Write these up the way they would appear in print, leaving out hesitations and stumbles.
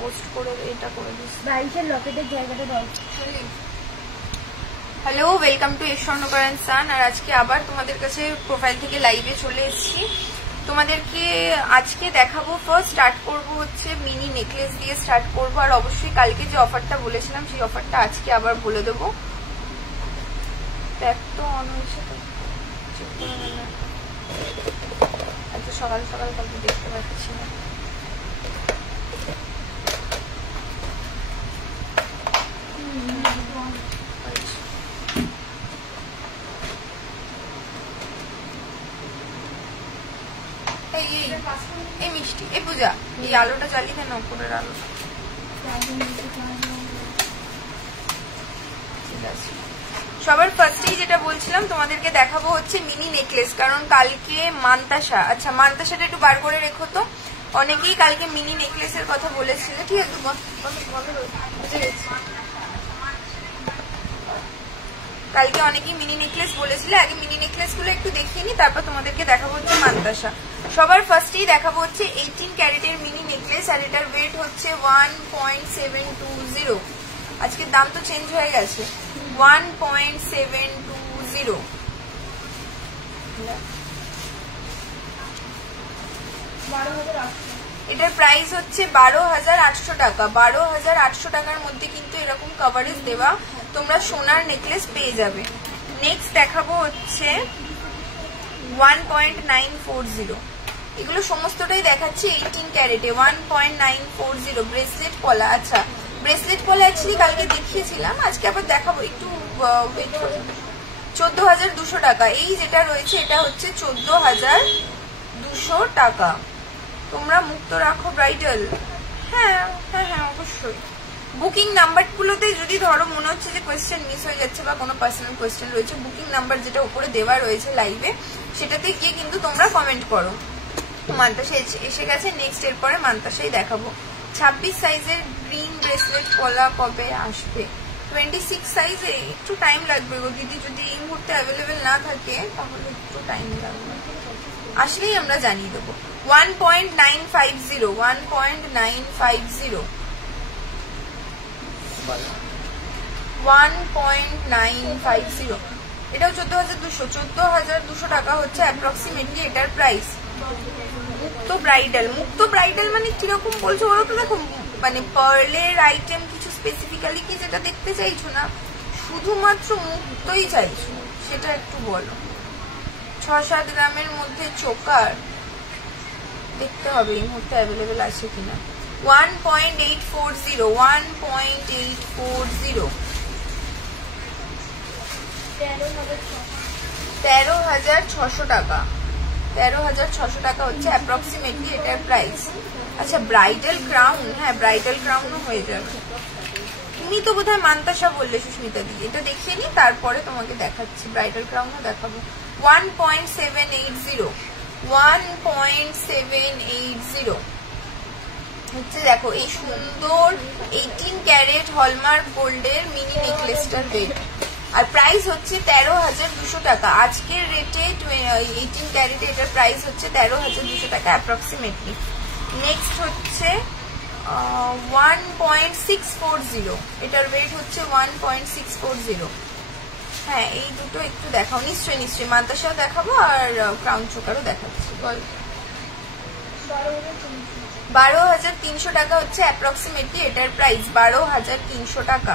Post করে এটা করে দিস। বাইশের লকেটের জায়গাটা দাও। হ্যালো, ওয়েলকাম টু স্বর্ণকার এন্ড সান। আর আজকে আবার তোমাদের কাছে প্রোফাইল থেকে লাইভে চলে এসেছি। তোমাদেরকে আজকে দেখাবো, ফার্স্ট স্টার্ট করব হচ্ছে মিনি নেকলেস দিয়ে স্টার্ট করব। আর অবশ্যই কালকে যে অফারটা বলেছিলাম সেই অফারটা আজকে আবার বলে দেবো। ব্যাগ তো অন হয়েছে তো, এত সকাল সকাল কালকে দেখতে পাচ্ছি না। এই মিষ্টি, এই পূজা, এই আলোটা জ্বালিয়ে দেন, উপরের আলো। ঠিক আছে, সবার ফার্স্টেই যেটা বলছিলাম তোমাদেরকে দেখাবো হচ্ছে মিনি নেকলেস, কারণ কালকে মান্তাসা, আচ্ছা মান্তাসাটা একটু বার করে রেখো তো। অনেকেই কালকে মিনি নেকলেসের কথা বলেছিল। ঠিক আছে, কালকে অনেকেই মিনি নেকলেস বলেছিল। আগে মিনি নেকলেস গুলো একটু দেখিয়ে নি, তারপর তোমাদেরকে দেখাবো হচ্ছে মান্তাসা। সবার ফার্স্টেই দেখাবো হচ্ছে 18 ক্যারেটের মিনি নেকলেস, আর এটার ওয়েট হচ্ছে 1.720। আজকের দাম তো চেঞ্জ হয়ে গেছে, 1.720। এটার প্রাইস হচ্ছে 12,800 টাকা। 12,800 টাকার মধ্যে কিন্তু এরকম কভারেজ দেওয়া তোমরা সোনার নেকলেস পেয়ে যাবে। নেক্সট দেখাবো হচ্ছে 1.940। এগুলো সমস্তটাই দেখাচ্ছি 18 ক্যারেটে, 1.940। ব্রেসলেট পলা, আচ্ছা ব্রেসলেট পলা অ্যাকচুয়ালি কালকে দেখিয়েছিলাম, আজকে আবার দেখাবো। একটু 14,200 টাকা। এই যেটা রয়েছে এটা হচ্ছে 14,200 টাকা। তোমরা মুক্ত রাখো ব্রাইডাল। হ্যাঁ হ্যাঁ হ্যাঁ, অবশ্যই। বুকিং নাম্বারগুলোতে যদি ধরো মনে হচ্ছে যে কোয়েশ্চেন মিস হয়ে যাচ্ছে বা কোনো পার্সোনাল কোয়েশ্চেন রয়েছে, বুকিং নাম্বার যেটা উপরে দেওয়া রয়েছে লাইভে, সেটাতে গিয়ে কিন্তু তোমরা কমেন্ট করো। মান্তাসা এসে গেছে, নেক্সট এরপরে মান্তাসাই দেখাবো। 26 সাইজের গ্রিন ব্রেসলেট পলা কবে আসবে? 26 সাইজে একটু টাইম লাগবে গো দিদি, যদি এই মুহূর্তে অ্যাভেলেবেল না থাকে তাহলে একটু টাইম লাগবে, আসলেই আমরা জানিয়ে দেবো। 1.950, 1.950, 1.950। এটাও 14,200, 14,200 টাকা হচ্ছে অ্যাপ্রক্সিমেটলি এটার প্রাইস। মুক্ত ব্রাইডাল, মুক্ত ব্রাইডাল মানে কিরকম বলছো বলো তো? দেখো, মানে পার্লের আইটেম কিছু স্পেসিফিক্যালি কি যেটা দেখতে চাইছো না, শুধুমাত্র মুক্তই চাইছো, সেটা একটু বলো। 6-7 গ্রামের মধ্যে চোকার দেখতে হবে এই মুহূর্তে অ্যাভেলেবেল আছে কিনা। 1.840, 1.840, 13,600 টাকা। 13,600 টাকা হচ্ছে অ্যাপ্রক্সিমেটলি এটার প্রাইস। আচ্ছা ব্রাইডাল ক্রাউন, হ্যাঁ ব্রাইডাল ক্রাউনও হয়ে যাবে। তুমি তো বোধহয় মান্তাসা বললে সুস্মিতা দি, এটা দেখিয়ে নি তারপরে তোমাকে দেখাচ্ছি, ব্রাইডাল ক্রাউনও দেখাবো। 1.780, 1.780 হচ্ছে। দেখো এই সুন্দর 18 ক্যারেট হলমার্ক গোল্ডের মিনি নেকলেসটার রেট, আর প্রাইস হচ্ছে 13,200 টাকা। আজকের রেটে 18 ক্যারেটে এটার প্রাইস হচ্ছে 13,200 টাকা অ্যাপ্রক্সিমেটলি। নেক্সট হচ্ছে 1.640, এটার ওয়েট হচ্ছে 1.640। হ্যাঁ এই দুটো একটু দেখাও, নিশ্চয়ই নিশ্চয়ই মান্তাসাও দেখাবো আর ক্রাউন চোকারও দেখাচ্ছি। বল, 12,300 টাকা হচ্ছে অ্যাপ্রক্সিমেটলি এটার প্রাইস, 12,300 টাকা।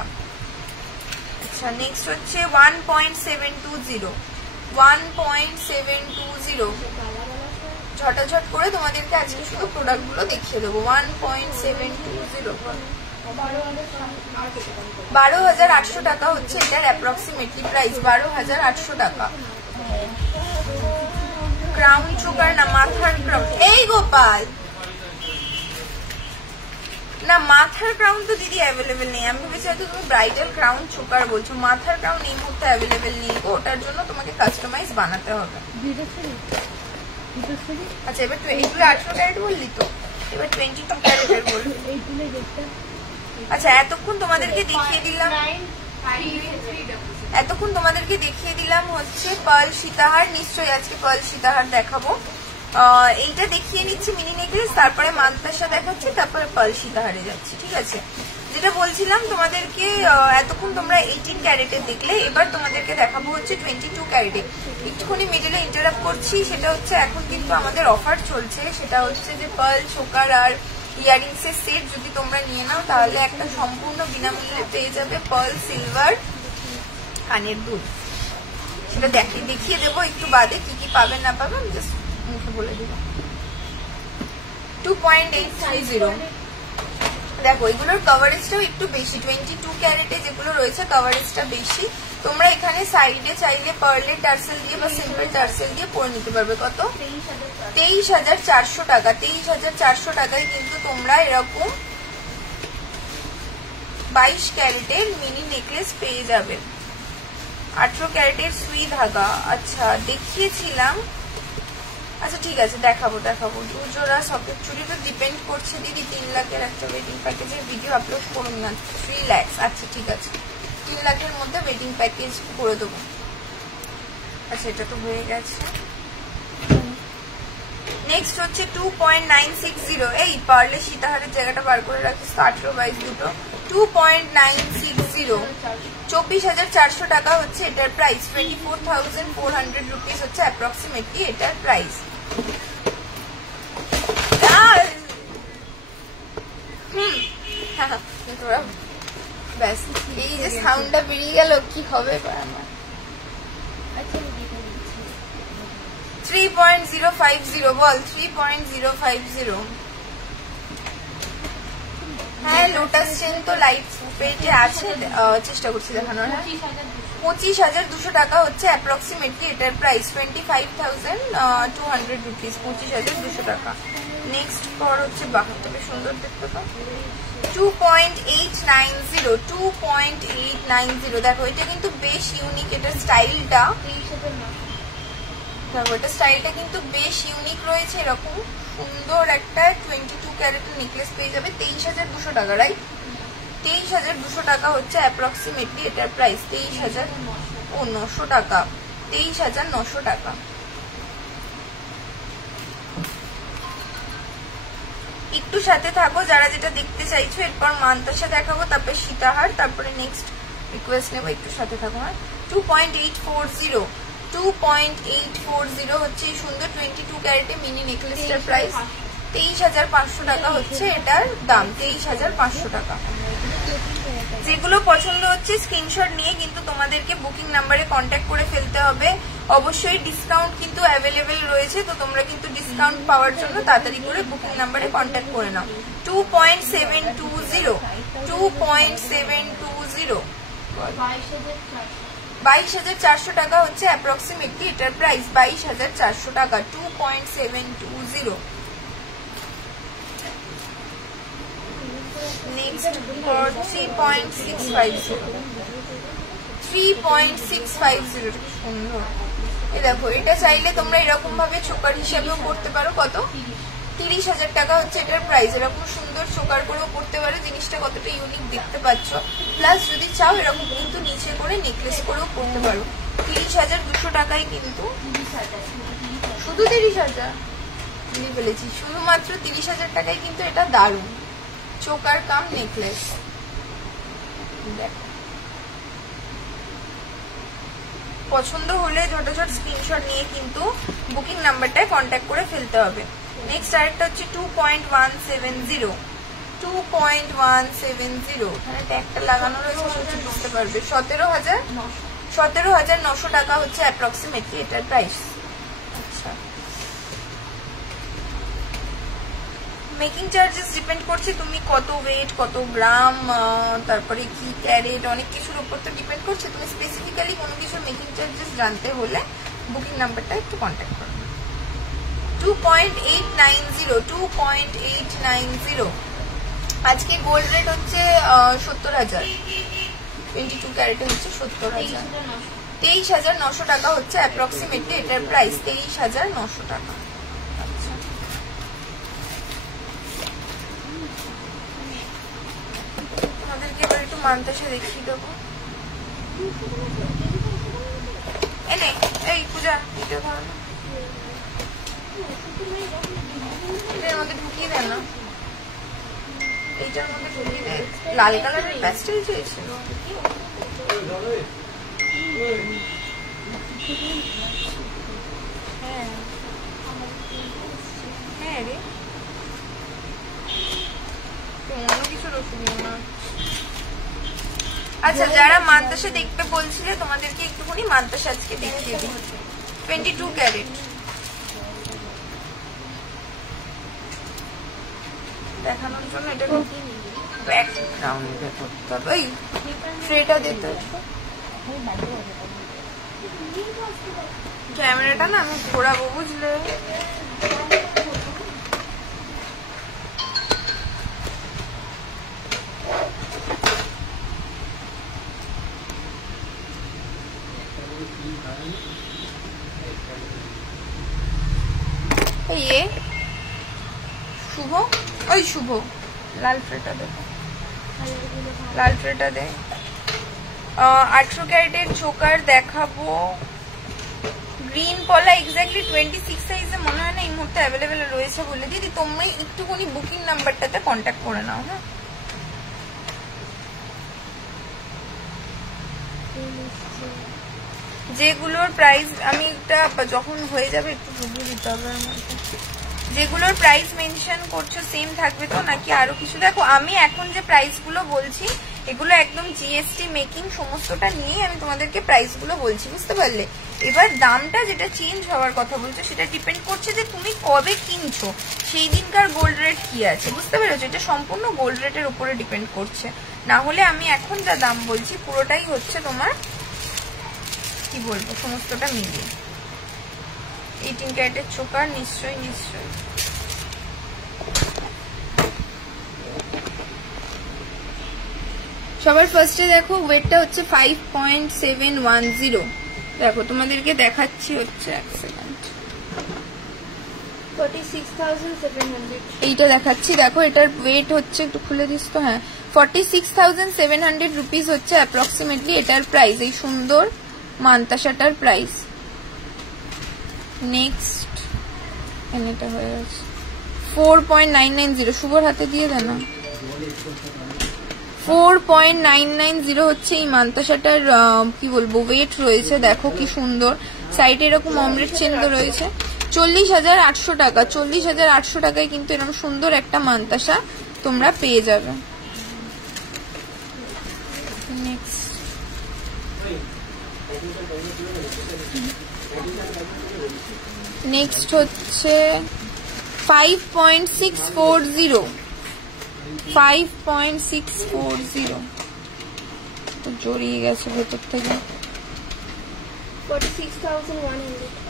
আচ্ছা নেক্সট হচ্ছে 1.720, 1.720। ঝটাঝট করে তোমাদেরকে আজকে শুধু প্রোডাক্টগুলো দেখিয়ে দেবো। 1.720, 12,800 টাকা হচ্ছে এটার অ্যাপ্রক্সিমেটলি প্রাইস, 12,800 টাকা। ক্রাউন চোকার না মাথার ক্রাউন? এই গোপাল না, মাথার ক্রাউন তো দিদি অ্যাভেলেবেল নেই। আমি ভেবেছি হয়তো তুমি ব্রাইডাল ক্রাউন চোকার বলছো। মাথার ক্রাউন এই মুহূর্তে অ্যাভেলেবেল নেই, ওটার জন্য তোমাকে কাস্টমাইজ বানাতে হবে। আচ্ছা এবার এইগুলো 18 ক্যারেট বললি তো, এবার 22 ক্যারেটের বলবি। আচ্ছা এতক্ষণ তোমাদেরকে দেখিয়ে দিলাম হচ্ছে পার্ল সীতাহার। নিশ্চয়ই আজকে পার্ল সীতাহার দেখাবো। এইটা দেখিয়ে নিচ্ছি মিনি নেকলেস, তারপরে মান্তাসা দেখাচ্ছি, তারপরে পার্ল সীতাহারে যাচ্ছি, ঠিক আছে? যেটা বলছিলাম তোমাদেরকে, এতক্ষণ তোমরা 18 ক্যারেটের দেখলে, এবার তোমাদেরকে দেখাবো হচ্ছে 22 ক্যারেটে। একটুখানি মিডলে ইন্টারাপ্ট করছি, সেটা হচ্ছে এখন কিন্তু আমাদের অফার চলছে, সেটা হচ্ছে যে পার্ল চোকার আর ইয়ারিংস এর সেট যদি তোমরা নিয়ে নাও তাহলে একটা সম্পূর্ণ বিনামূল্যে পেয়ে যাবে পার্ল সিলভার কানের দুল। সেটা দেখিয়ে দেবো একটু বাদে কি কি পাবে না পাবে, আমি জাস্ট মুখে বলে দেব। 2.830। দেখো এগুলোর কভারেজটাও একটু বেশি, 22 ক্যারেটে যেগুলো রয়েছে কভারেজটা বেশি। তোমরা এখানে সাইডে চাইলে পার্লের টার্সেল দিয়ে বা সিম্পল টার্সেল দিয়ে পরে নিতে পারবে। কত? 23,400 টাকা। 23,400 টাকায় কিন্তু তোমরা এরকম 22 ক্যারেটের মিনি নেকলেস পেয়ে যাবে। 18 ক্যারেটের সুই ধাগা, আচ্ছা দেখিয়েছিলাম, আচ্ছা ঠিক আছে দেখাবো। দুজোড়া সকেট চুড়ি তো ডিপেন্ড করছে দিদি, 3 লাখের একটা ওয়েডিং প্যাকেজের ভিডিও আপলোড করুন না। 3 লাখ, আচ্ছা ঠিক আছে, 3 লাখের মধ্যে ওয়েডিং প্যাকেজ করে দেবো। আচ্ছা এটা তো হয়ে গেছে। নেক্সট হচ্ছে 2.960। এই পার্লে সীতাহারের জায়গাটা বার করে রাখিস, 18 22 দুটো। 2.960, 24,400 টাকা হচ্ছে এটার প্রাইস। 24,400 রুপিস হচ্ছে অ্যাপ্রক্সিমেটলি এটার প্রাইস। ব্যাস এই যে সাউন্ডটা বেরিয়ে গেল, কি হবে আমার? 3.050 বল, 3.050। হ্যাঁ লোটাস চেন তো লাইট পেজে আছে, চেষ্টা করছি দেখানোর। 25,200 টাকা হচ্ছে অ্যাপ্রক্সিমেটলি এটার প্রাইস। 25,200 রুপিস, 25,200 টাকা। নেক্সট পর হচ্ছে বাহাত্তর, সুন্দর দেখতে তো। 2.890, 2.890। দেখো এটা কিন্তু বেশ ইউনিক, এটার স্টাইলটা, দেখো এটা স্টাইলটা কিন্তু বেশ ইউনিক রয়েছে। এরকম সুন্দর একটা 22 ক্যারেটের নেকলেস পেয়ে যাবে 23,200 টাকা, রাইট? 23,200 টাকা হচ্ছে অ্যাপ্রক্সিমেটলি এটার প্রাইস। 23,900 টাকা, 23,900 টাকা। একটু সাথে থাকো যারা যেটা দেখতে চাইছো। এরপর মান্তাসা দেখাবো, তারপরে সীতাহার, তারপরে নেক্সট রিকোয়েস্ট নেবো, একটু সাথে থাকো। 2.840, 2.840 হচ্ছে এই সুন্দর 22 ক্যারেটে মিনি নেকলেসটার প্রাইস। 23,500 টাকা হচ্ছে এটার দাম, 23,500 টাকা। যেগুলো পছন্দ হচ্ছে স্ক্রিনশট নিয়ে কিন্তু তোমাদেরকে বুকিং নাম্বারে কন্ট্যাক্ট করে ফেলতে হবে। অবশ্যই ডিসকাউন্ট কিন্তু অ্যাভেলেবেল রয়েছে, তো তোমরা কিন্তু ডিসকাউন্ট পাওয়ার জন্য তাড়াতাড়ি করে বুকিং নাম্বারে কন্ট্যাক্ট করে নাও। 2.720, 2.720, 22,400 টাকা হচ্ছে অ্যাপ্রক্সিমেটলি এটার প্রাইস। 22,400 টাকা, 2.720। নেক্সট 3.650, 3.650 সুন্দর। এই দেখো এটা চাইলে তোমরা এরকম ভাবে চোকার হিসাবেও করতে পারো। কত? 30,000 টাকা হচ্ছে এটার প্রাইস। এরকম সুন্দর চোকার করেও করতে পারো, জিনিসটা কতটা ইউনিক দেখতে পাচ্ছ। প্লাস যদি চাও এরকম কিন্তু নিচে করে নেকলেস করেও করতে পারো। 30,200 টাকায় কিন্তু, শুধু 30,000 নিয়ে ফেলেছি, শুধুমাত্র 30,000 টাকায় কিন্তু এটা দারুণ চোকার কাম নেকলেস। দেখো পছন্দ হলে ঝটঝট স্ক্রিনশট নিয়ে কিন্তু বুকিং নাম্বারটায় কন্ট্যাক্ট করে ফেলতে হবে। নেক্সট আরেকটা হচ্ছে 2.170, 2.170। এখানে ট্যাগটা লাগানো রয়েছে, বুঝতে পারবে। 17,900 টাকা হচ্ছে অ্যাপ্রক্সিমেটলি এটার প্রাইস। আচ্ছা মেকিং চার্জেস ডিপেন্ড করছে তুমি কত ওয়েট, কত গ্রাম, তারপরে কি ক্যারেট, অনেক কিছুর উপর তো ডিপেন্ড করছে। তুমি স্পেসিফিক্যালি কোনো কিছু মেকিং চার্জেস জানতে হলে বুকিং নাম্বারটা একটু কন্ট্যাক্ট করো। 2.890, 2.890। আজকে গোল্ড রেট হচ্ছে 70,000, 22 ক্যারেটে হচ্ছে 70,000। 23,900 টাকা হচ্ছে অ্যাপ্রক্সিমেটলি এটার প্রাইস। 23,900 টাকা। আচ্ছা আমাদেরকে এবার একটু মান্তাসা দেখিয়ে দেবো। এনে এই পূজা এটা ধরো। এটার মধ্যে ঢুকিয়ে দেয় না, এইটার মধ্যে ঢুকিয়ে দেয়। লাল কালারের প্যাস্টেল চেয়েছিল। হ্যাঁ হ্যাঁ রে, অন্য কিছু রসুন না। আচ্ছা, যারা মান্তাসা দেখতে বলছিলে তোমাদেরকে একটুখানি মান্তাসা আজকে দেখিয়ে দিই। 22 ক্যারেট দেখানোর জন্য এটা ব্যাকগ্রাউন্ড করতে হবে। ওই ট্রেটা দিতে ক্যামেরাটা না আমি ঘোরাবো, বুঝলে? ये শুভ, ওই শুভ লাল ট্রেটা দেখো, লাল ট্রেটা দে। 18 ক্যারেটের চোকার দেখাবো। গ্রিন পলা এক্স্যাক্টলি 26 সাইজে মনে হয় না এই মুহূর্তে অ্যাভেলেবেল রয়েছে বলে। দিদি তোমরা একটুখানি বুকিং নাম্বারটাতে কন্ট্যাক্ট করে নাও। হ্যাঁ, যেগুলোর প্রাইস আমি এটা যখন হয়ে যাবে একটু বুঝিয়ে দিতে হবে আমাকে। যেগুলোর প্রাইস মেনশন করছো সেম থাকবে তো নাকি আরো কিছু? দেখো আমি এখন যে প্রাইস গুলো বলছি এগুলো একদম জিএসটি মেকিং সমস্তটা নিয়েই আমি তোমাদেরকে প্রাইস গুলো বলছি, বুঝতে পারলে? এবার দামটা যেটা চেঞ্জ হওয়ার কথা বলছো সেটা ডিপেন্ড করছে যে তুমি কবে কিনছো, সেই দিনকার গোল্ড রেট কি আছে, বুঝতে পেরেছো? এটা সম্পূর্ণ গোল্ড রেটের উপরে ডিপেন্ড করছে। না হলে আমি এখন যা দাম বলছি পুরোটাই হচ্ছে তোমার কি বলবো সমস্তটা মিলিয়ে। 18 ক্যারেটের চোকার নিশ্চয়ই নিশ্চয়ই। সবার ফার্স্টে দেখো ওয়েটটা হচ্ছে 5.710। দেখো তোমাদেরকে দেখাচ্ছি হচ্ছে, এক সেকেন্ড, 46,700 এইটা দেখাচ্ছি। দেখো এটার ওয়েট হচ্ছে, একটু খুলে দিস তো, হ্যাঁ 46,700 রুপিস হচ্ছে অ্যাপ্রক্সিমেটলি এটার প্রাইস, এই সুন্দর মান্তাসাটার প্রাইস। নেক্সট এটা হয়ে গেছে 4.990। শুভর হাতে দিয়ে দেন না। 4.990 হচ্ছে এই মান্তাসাটার কি বলবো ওয়েট রয়েছে। দেখো কি সুন্দর, সাইডে এরকম অমলেট চেন রয়েছে। 40,800 টাকা। 40,800 টাকায় কিন্তু এরকম সুন্দর একটা মান্তাসা তোমরা পেয়ে যাবে। নেক্সট হচ্ছে 5.640। 5.640 জড়িয়ে গেছে ভেতর থেকে।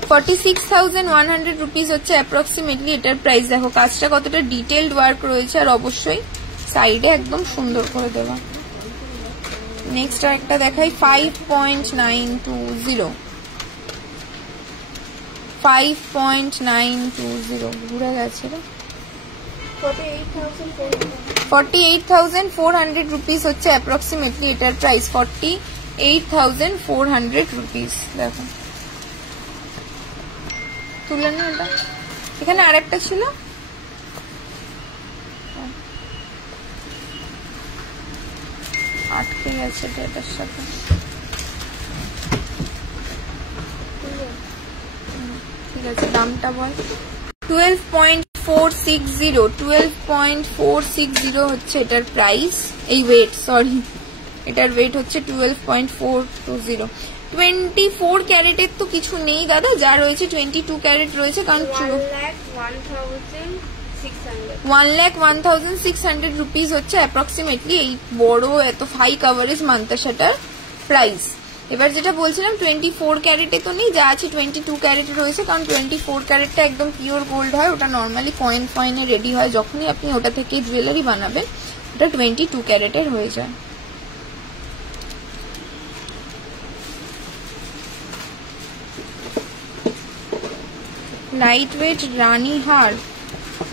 46,100 রুপিস হচ্ছে অ্যাপ্রক্সিমেটলি এটার প্রাইস। দেখো কাজটা কতটা ডিটেইলড ওয়ার্ক রয়েছে, আর অবশ্যই সাইডে একদম সুন্দর করে দেওয়া। নেক্সট আরেকটা দেখাই 5.920। 5.920 ঘুরে গেছে রে। 48,400 রুপিস হচ্ছে অ্যাপ্রক্সিমেটলি এটার প্রাইস। 48,400 রুপিস। দেখো তুলে না এটা, এখানে আরেকটা ছিল, আটকে গেছে এটার সাথে। ঠিক আছে, দামটা বল। 12.460। 12.460 হচ্ছে এটার প্রাইস। এই ওয়েট, সরি, এটার ওয়েট হচ্ছে 12.420। 24 ক্যারেটের তো কিছু নেই দাদা, যা রয়েছে 22 ক্যারেট রয়েছে। কারণ 1,01,600 রুপিস হচ্ছে অ্যাপ্রক্সিমেটলি এই বড় এত হাই কাভারেজ মান্তাসাটার প্রাইস। এবার যেটা বলছিলাম 24 ক্যারেটে তো নেই, যা আছে 22 ক্যারেটে রয়েছে। কারণ 24 ক্যারেটটা একদম পিওর গোল্ড হয়, ওটা নর্মালি কয়েন ফয়েনে রেডি হয়। যখনই আপনি ওটা থেকে জুয়েলারি বানাবেন ওটা 22 ক্যারেটের হয়ে যায়। লাইট ওয়েট রানী হার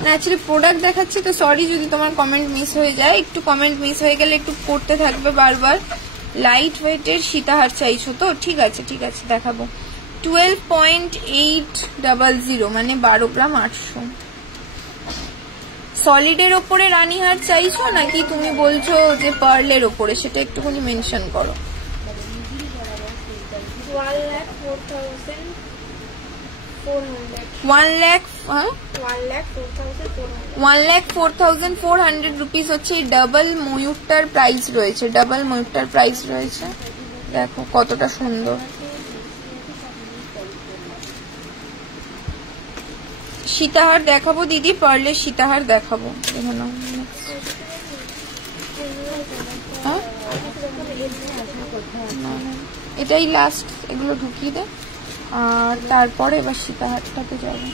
না, অ্যাকচুয়ালি প্রোডাক্ট দেখাচ্ছে তো, সরি যদি তোমার কমেন্ট মিস হয়ে যায়। একটু কমেন্ট মিস হয়ে গেলে একটু পড়তে থাকবে বারবার। লাইট ওয়েটের সীতাহার চাইছো তো? ঠিক আছে ঠিক আছে, দেখাবো। 12.800 মানে 12 গ্রাম 800। সলিডের ওপরে রানীহার চাইছো নাকি তুমি বলছো যে পার্লের ওপরে, সেটা একটুখানি মেনশন করো। 1,04,400 রুপিস হচ্ছে ডাবল ময়ূরটার প্রাইস রয়েছে, ডাবল ময়ূরটার প্রাইস রয়েছে। দেখো কতটা সুন্দর। সীতাহার দেখাবো দিদি, পার্লের সীতাহার দেখাবো। দেখো না, এটাই লাস্ট, এগুলো ঢুকিয়ে দে আর তারপরে এবার সীতাহারটাতে যাবে।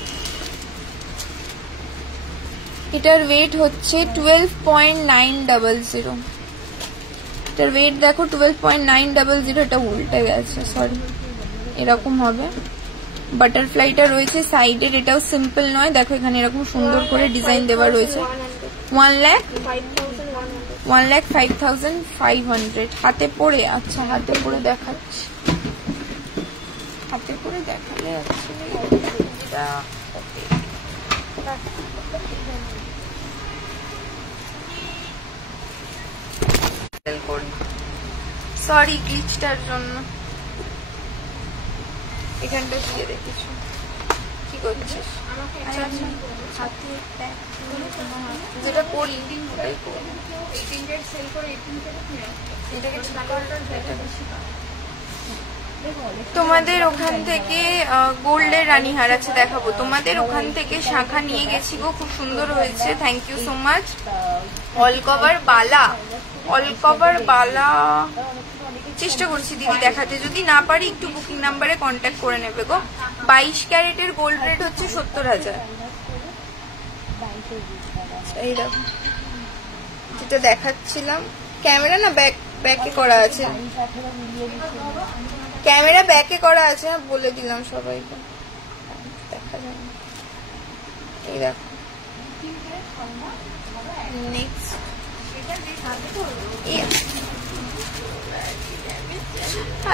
এটার ওয়েট হচ্ছে 12.900। এটার ওয়েট দেখো 12.900। এটা উল্টে গেছে, সরি, এরকম হবে। বাটারফ্লাইটা রয়েছে সাইডের, এটাও সিম্পল নয়, দেখো এখানে এরকম সুন্দর করে ডিজাইন দেওয়া রয়েছে। 1,05,500 হাতে পরে। আচ্ছা হাতে পরে দেখাচ্ছি, হাতে পরে দেখালে সরি গ্লিচটার জন্য। এখানটা দিয়ে রেখেছো, কি করছিস? যেটা করি তোমাদের ওখান থেকে গোল্ডের রানীহার আছে দেখাবো। তোমাদের ওখান থেকে শাখা নিয়ে গেছি গো, খুব সুন্দর হয়েছে, thank you so much. All cover বালা, অল কভার বালা চেষ্টা করছি দিদি দেখাতে, যদি না পারি একটু বুকিং নাম্বারে কন্ট্যাক্ট করে নেবে গো। 22 ক্যারেটের গোল্ড রেট হচ্ছে 70,000। এই দেখো যেটা দেখাচ্ছিলাম, ক্যামেরা না ব্যাকে করা আছে, ক্যামেরা ব্যাকে করা আছে, বলে দিলাম সবাইকে, দেখা যায় না। এই দেখো নেক্সট,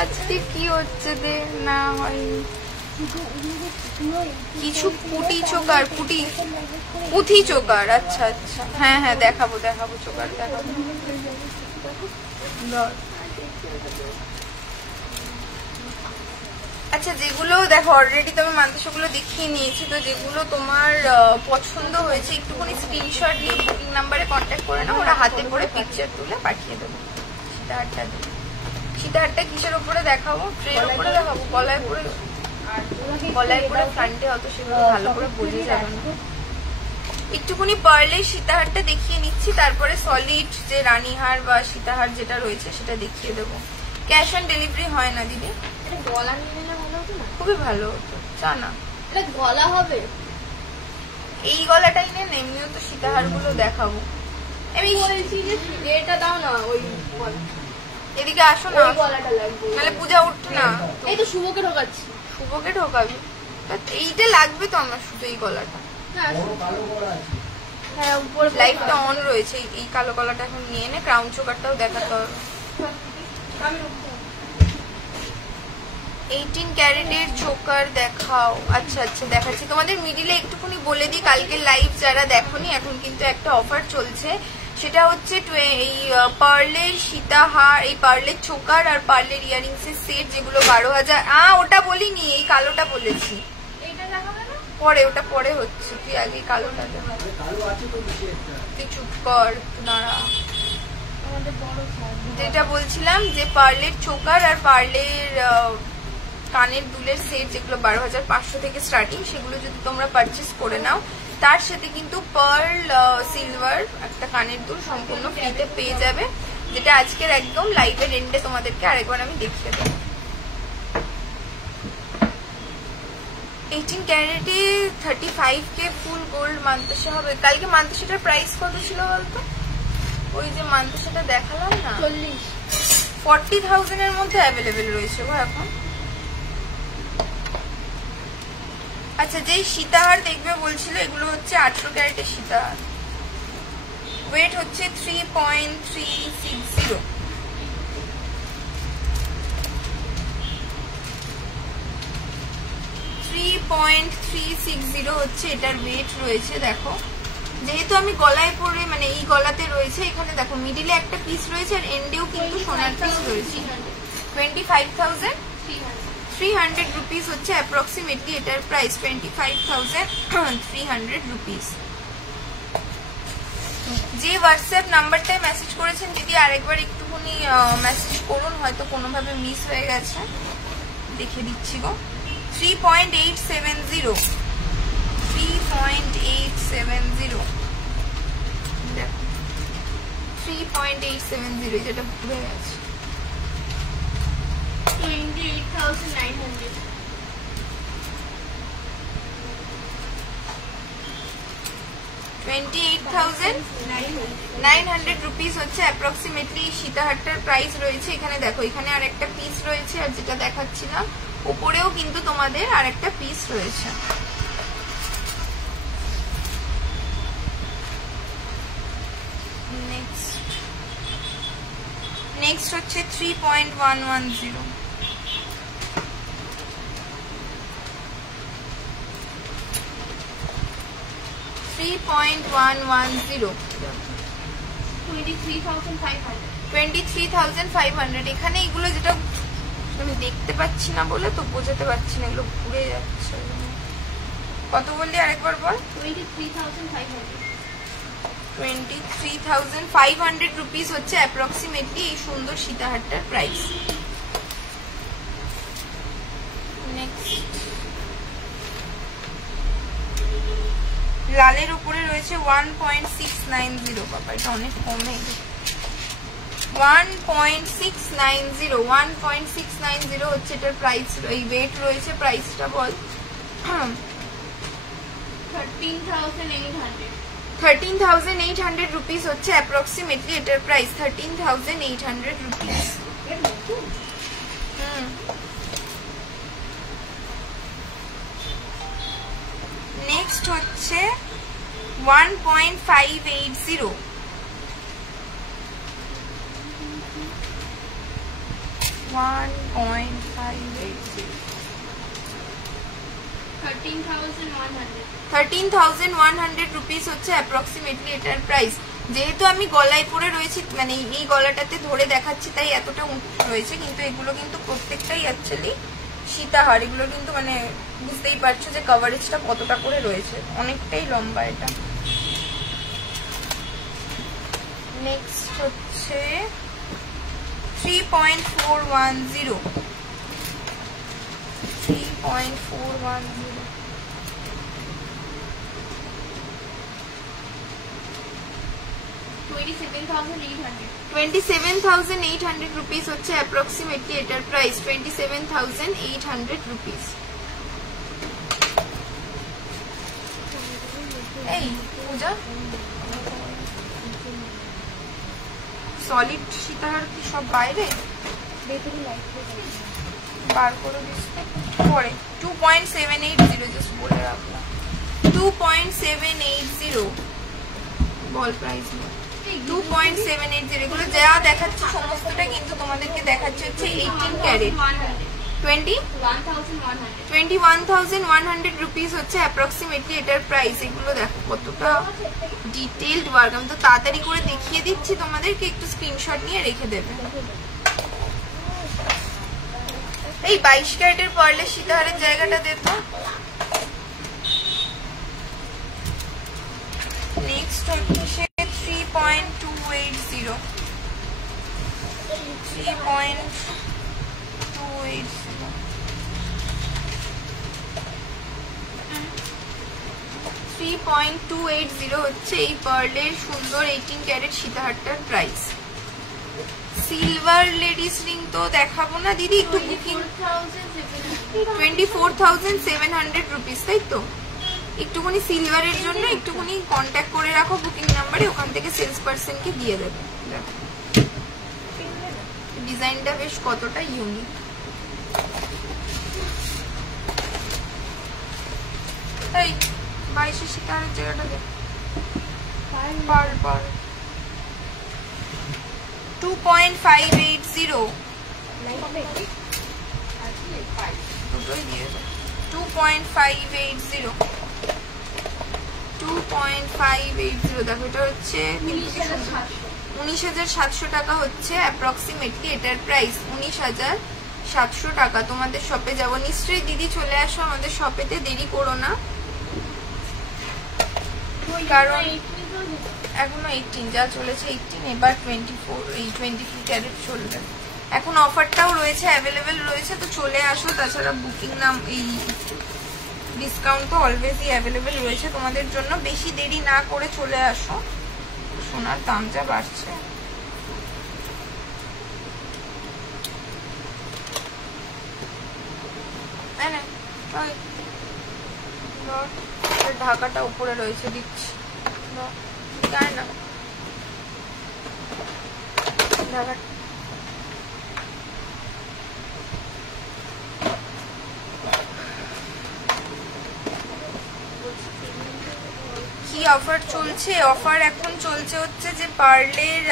আজকে কি হচ্ছে দে না হয়নি কিছু, পুটি চোকার, পুঁথি চোকার। আচ্ছা আচ্ছা, হ্যাঁ হ্যাঁ দেখাবো দেখাবো, চোকার দেখাবো। আচ্ছা যেগুলো দেখো অলরেডি তো আমি মান্তাসাগুলো দেখিয়ে নিয়েছি, তো যেগুলো তোমার পছন্দ হয়েছে একটুখানি স্ক্রিনশট নিয়ে বুকিং নাম্বারে কন্ট্যাক্ট করে নাও, ওরা হাতে করে পিকচার তুলে পাঠিয়ে দেবো। সীতাহারটা দেবো, সীতাহারটা কিসের উপরে দেখাবো? ট্রের উপরে দেখাবো, গলায় পরে, গলায় পরে ফ্রন্টে অত সেগুলো ভালো করে বোঝা যাবে না। একটুখানি পার্লের সীতাহারটা দেখিয়ে নিচ্ছি, তারপরে সলিড যে রানীহার বা সীতাহার যেটা রয়েছে সেটা দেখিয়ে দেবো। ক্যাশ অন ডেলিভারি হয় না দিদি। গলা নিয়ে নিলে ভালো হতো না? খুবই ভালো হতো, জানা এটা গলা হবে, এই গলাটাই নেন, এমনিও তো সীতাহার গুলো দেখাবো। আমি বলছি যে এটা দাও না, ওই এদিকে আসো না, গলাটা লাগবে, নাহলে পূজা উঠছে না। এই তো শুভকে ঢোকাচ্ছি, শুভকে ঢোকাবি, এইটা লাগবে তো আমার, শুধু এই গলাটা। হ্যাঁ উপর লাইটটা অন রয়েছে, এই কালো গলাটা এখন নিয়ে নে, ক্রাউন চোকারটাও দেখাতে হবে। 18 ক্যারেটের চোকার দেখাও। আচ্ছা আচ্ছা দেখাচ্ছি তোমাদের। মিডিলে একটুখানি বলে দিই, কালকে লাইভ যারা দেখোনি, এখন কিন্তু একটা অফার চলছে, সেটা হচ্ছে এই পার্লের সীতাহার, এই পার্লের চোকার আর পার্লের ইয়ারিংস এর সেট, যেগুলো 12,000। ওটা বলিনি, এই কালোটা বলেছি। এইটা দেখাবে না পরে, ওটা পরে হচ্ছে, তুই আগে কালোটা দেখা। তুই চুপ কর, দাঁড়া। যেটা বলছিলাম যে পার্লের চোকার আর পার্লের কানের দুলের সেট, যেগুলো 12,500 থেকে স্টার্টিং, সেগুলো যদি তোমরা পারচেস করে নাও, তার সাথে কিন্তু পার্ল সিলভার একটা কানের দুল সম্পূর্ণ ফ্রিতে পেয়ে যাবে, যেটা আজকের একদম লাইভের এন্ডে তোমাদেরকে আরেকবার আমি দেখিয়ে দেবো। 18 ক্যারেটে 35K ফুল গোল্ড মান্তাসা হবে। কালকে মান্তাসাটার প্রাইস কত ছিল বলতো? ওই যে মান্তাসাটা দেখালাম না, 40,000 এর মধ্যে অ্যাভেলেবেল রয়েছে গো এখন। আচ্ছা যেই সীতাহার দেখবে বলছিল, এগুলো হচ্ছে 18 ক্যারেটের সীতাহার, ওয়েট হচ্ছে 3.360। 3.360 হচ্ছে এটার ওয়েট রয়েছে। দেখো যেহেতু আমি গলায় পরে মানে এই গলাতে রয়েছে, এখানে দেখো মিডিলে একটা পিস রয়েছে আর এন্ডেও কিন্তু সোনার পিস রয়েছে। 25,300 রুপিস হচ্ছে অ্যাপ্রক্সিমেটলি এটার প্রাইস। 25,300 রুপিস। যে হোয়াটসঅ্যাপ নাম্বারটায় মেসেজ করেছেন দিদি আরেকবার একটুখানি মেসেজ করুন, হয়তো কোনোভাবে মিস হয়ে গেছে, দেখে দিচ্ছি গো। 3.870 3.870 দেখো 3.870 যেটা ভুলে গেছে। 28,900 28,900 রুপিস হচ্ছে অ্যাপ্রক্সিমেটলি সীতাহারটার প্রাইস রয়েছে। এখানে দেখো এখানে আর একটা পিস রয়েছে, আর যেটা দেখাচ্ছিলাম উপরেও কিন্তু তোমাদের আর একটা পিস রয়েছে। নেক্সট হচ্ছে 3.110 23,500। এখানে এগুলো যেটা আমি দেখতে পাচ্ছি না বলে তো বোঝাতে পারছি না, এগুলো ঘুরে যাচ্ছে। কত বললি আরেকবার বল? 23,500 রুপিস হচ্ছে অ্যাপ্রক্সিমেটলি এই সুন্দর সীতাহারটার প্রাইস। নেক্সট লালের উপরে রয়েছে 1.690। বাবা এটা অনেক কমে। 1.690 হচ্ছে এটার প্রাইস। এই ওয়েট রয়েছে, প্রাইসটা বল। 13,800 রুপিস হচ্ছে অ্যাপ্রক্সিমেটলি এটার প্রাইস। 13,800 রুপিস। নেক্সট হচ্ছে 1.580 13,100 রুপিস হচ্ছে অ্যাপ্রক্সিমেটলি এটার প্রাইস। যেহেতু আমি গলায় পরে রয়েছি মানে এই গলাটাতে ধরে দেখাচ্ছি তাই এতটা রয়েছে, কিন্তু এগুলো কিন্তু প্রত্যেকটাই অ্যাকচুয়ালি সীতাহার। এগুলো কিন্তু মানে বুঝতেই পারছো যে কভারেজটা কতটা করে রয়েছে, অনেকটাই লম্বা এটা। নেক্সট হচ্ছে 3.410 27,800 রুপিস হচ্ছে অ্যাপ্রক্সিমেটলি এটার প্রাইস। 27,800 রুপিস। এই পূজা সলিড সীতাহার কি সব বাইরে বার করে দিচ্ছে পরে। 2.780 জাস্ট বলে রাখলাম। 2.780 বল প্রাইস। 2.780 এগুলো যা দেখাচ্ছে সমস্তটা কিন্তু তোমাদেরকে দেখাচ্ছে হচ্ছে 18 ক্যারেট। 21,100 রুপিস হচ্ছে অ্যাপ্রক্সিমেটলি এটার প্রাইস। এগুলো দেখো কতটা ডিটেইলড ওয়ার্ক। আমি তো তাড়াতাড়ি করে দেখিয়ে দিচ্ছি তোমাদেরকে, একটু স্ক্রিনশট নিয়ে রেখে দেবে। এই 22 ক্যারেটের পার্লের সীতাহারের জায়গাটা দেখো। নেক্সট হচ্ছে 3.280 3.280 হচ্ছে এই পার্লের সুন্দর 18 ক্যারেট সীতাহারটার প্রাইস। সিলভার লেডিস রিং তো দেখাবো না দিদি, একটু বুকিং। 24,700 রুপিস, তাই তো? একটুখানি সিলভারের জন্য একটুখানি কন্ট্যাক্ট করে রাখো বুকিং নাম্বারে, ওখান থেকে সেলস পার্সনকে দিয়ে দেবে। ডিজাইনটা বেশ কতটা ইউনিক। এই 22 সীতাহারের জায়গাটা দেখ। 2.580 দুটোই দিয়ে দেয়। 2.580 দেখো, এটা হচ্ছে 19,700 টাকা হচ্ছে অ্যাপ্রক্সিমেটলি এটার প্রাইস। 19,700 টাকা। তোমাদের শপে যাবো নিশ্চয়ই দিদি, চলে আসো আমাদের শপেতে, দেরি করো না, কারণ এখনো 18 যা চলেছে 18, এবার 24, এই 23 ক্যারেট চলবে। এখন অফারটাও রয়েছে, অ্যাভেলেবেল রয়েছে, তো চলে আসো। তাছাড়া বুকিং নাম এই ডিসকাউন্ট তো অলওয়েজই অ্যাভেলেবেল রয়েছে তোমাদের জন্য। বেশি দেরি না করে চলে আসো, সোনার দাম যা বাড়ছে। ঢাকাটা উপরে রয়েছে, দিচ্ছি তাই না, ঢাকা কি অফার চলছে? অফার এখন চলছে হচ্ছে যে পার্লের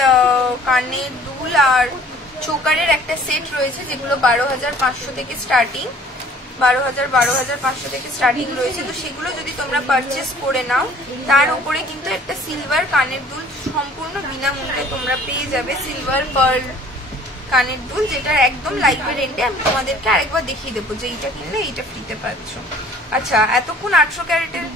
কানের দুল আর চোকারের একটা সেট রয়েছে, যেগুলো 12,500 থেকে স্টার্টিং, 12,500 থেকে স্টার্টিং রয়েছে। তো সেগুলো যদি তোমরা পারচেস করে নাও, তার উপরে কিন্তু একটা সিলভার কানের দুল সম্পূর্ণ বিনামূল্যে তোমরা পেয়ে যাবে। সিলভার পার্ল কানের দুল, যেটা একদম লাইভের এন্ডে আমি তোমাদেরকে আরেকবার দেখিয়ে দেবো যে এইটা কিনলে এইটা ফ্রিতে পাচ্ছ। আচ্ছা, এতক্ষণ 800 ক্যারেটের,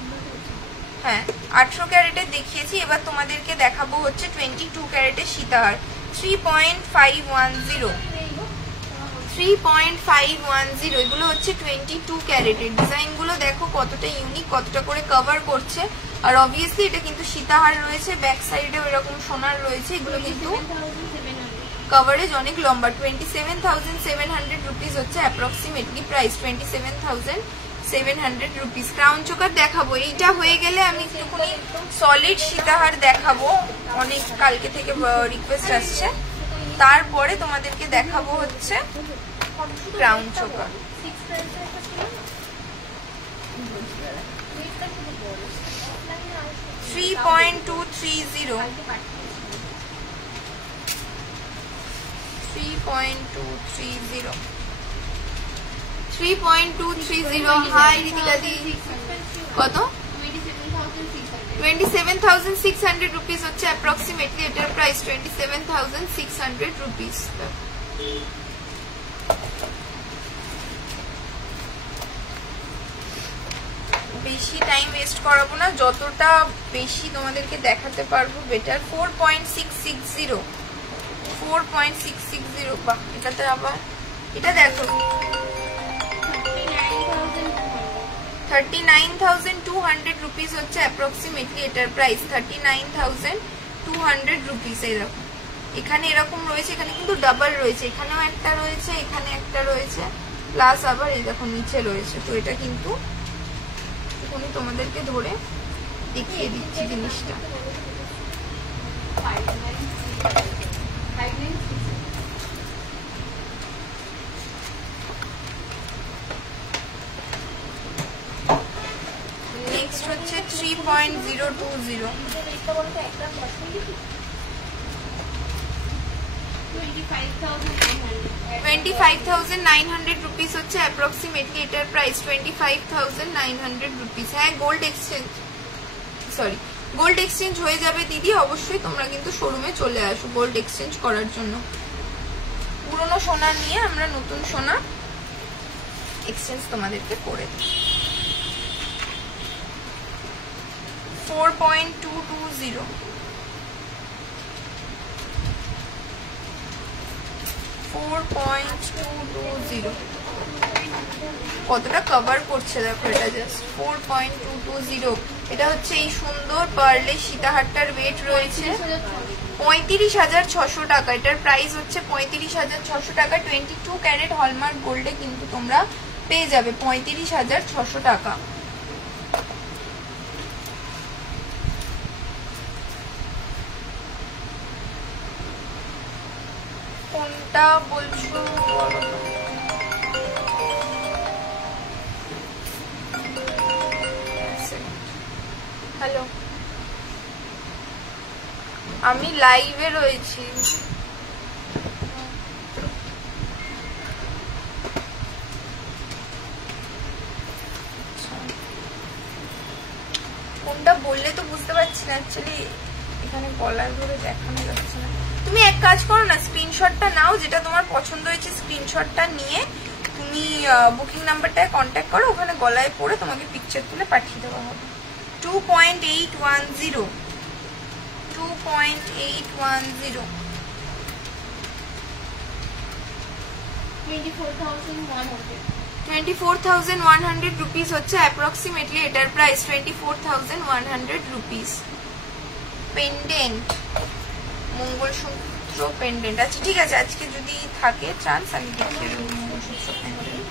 হ্যাঁ 800 ক্যারেটের দেখিয়েছি, এবার তোমাদেরকে দেখাবো হচ্ছে 22 ক্যারেটের সীতাহার। 3.510 এগুলো হচ্ছে 22 ক্যারেটের। ডিজাইনগুলো দেখো কতটা ইউনিক, কতটা করে কভার করছে। আর অবভিয়াসলি এটা কিন্তু সীতাহার রয়েছে, ব্যাক সাইডেও এরকম সোনার রয়েছে। এগুলো কিন্তু কভারেজ অনেক লম্বা। 27,700 রুপিস হচ্ছে approximately price, 27,700 rupees. Crown choker দেখাবো, এইটা হয়ে গেলে আমি একটুখানি সলিড সীতাহার দেখাবো, অনেক কালকে থেকে রিকোয়েস্ট আসছে। তারপরে তোমাদেরকে দেখাবো হচ্ছে ক্রাউন চোকার। 3.230 হাই রিতিকাদি, কত? 27,600 রুপিস হচ্ছে অ্যাপ্রক্সিমেটলি এটার প্রাইস, 27,600 রুপিস। বেশি টাইম ওয়েস্ট করাবো না, যতটা বেশি তোমাদেরকে দেখাতে পারবো বেটার। 4.660 বাহ, এটাতে আবার এটা দেখো 39,200 রুপিস হচ্ছে অ্যাপ্রক্সিমেটলি এটার প্রাইস, 39,200 রুপিস। এই দেখো এখানে এরকম রয়েছে, এখানে কিন্তু ডাবল রয়েছে, এখানেও একটা রয়েছে, এখানে একটা রয়েছে, প্লাস আবার এই দেখো নিচে রয়েছে। তো এটা কিন্তু আমি তোমাদেরকে ধরে দেখিয়ে দিচ্ছি জিনিসটা। নেক্সট হচ্ছে 3.020, 25,900 রুপিস হচ্ছে অ্যাপ্রক্সিমেটলি এটার প্রাইস, 25,900 রুপিস। হ্যাঁ গোল্ড এক্সচেঞ্জ হয়ে যাবে দিদি, অবশ্যই তোমরা কিন্তু শোরুমে চলে আসো গোল্ড এক্সচেঞ্জ করার জন্য। পুরনো সোনা নিয়ে আমরা নতুন সোনা এক্সচেঞ্জ তোমাদেরকে করে দিই। 4.220, কতটা কভার করছে দেখো এটা জাস্ট। 4.220, এটা হচ্ছে এই সুন্দর পার্লের সীতাহারটার ওয়েট রয়েছে 35,600 টাকা। এটার প্রাইস হচ্ছে 35,600 টাকা। 22 ক্যারেট হলমার্ক গোল্ডে কিন্তু তোমরা পেয়ে যাবে 35,600 টাকা। কোনটা বলছো? হ্যালো, আমি লাইভে রয়েছি। কোনটা বললে তো বুঝতে পারছি না, অ্যাকচুয়ালি এখানে গলায় ধরে দেখানো যাচ্ছে না। তুমি এক কাজ করো না, স্ক্রিনশটটা নাও, যেটা তোমার পছন্দ হয়েছে স্ক্রিনশটটা নিয়ে তুমি বুকিং নাম্বারটায় কন্ট্যাক্ট করো, ওখানে গলায় পরে তোমাকে পিকচার তুলে পাঠিয়ে দেওয়া হবে। 2.810 2.810 24,100 রুপিস হচ্ছে অ্যাপ্রক্সিমেটলি এটার price. 24,100 rupees. Pendant, mangalsutra pendant. আচ্ছা ঠিক আছে, আজকে যদি থাকে চান্স আমি দেখিয়ে দেবো মঙ্গলসূত্র পেন্ডেন্ট।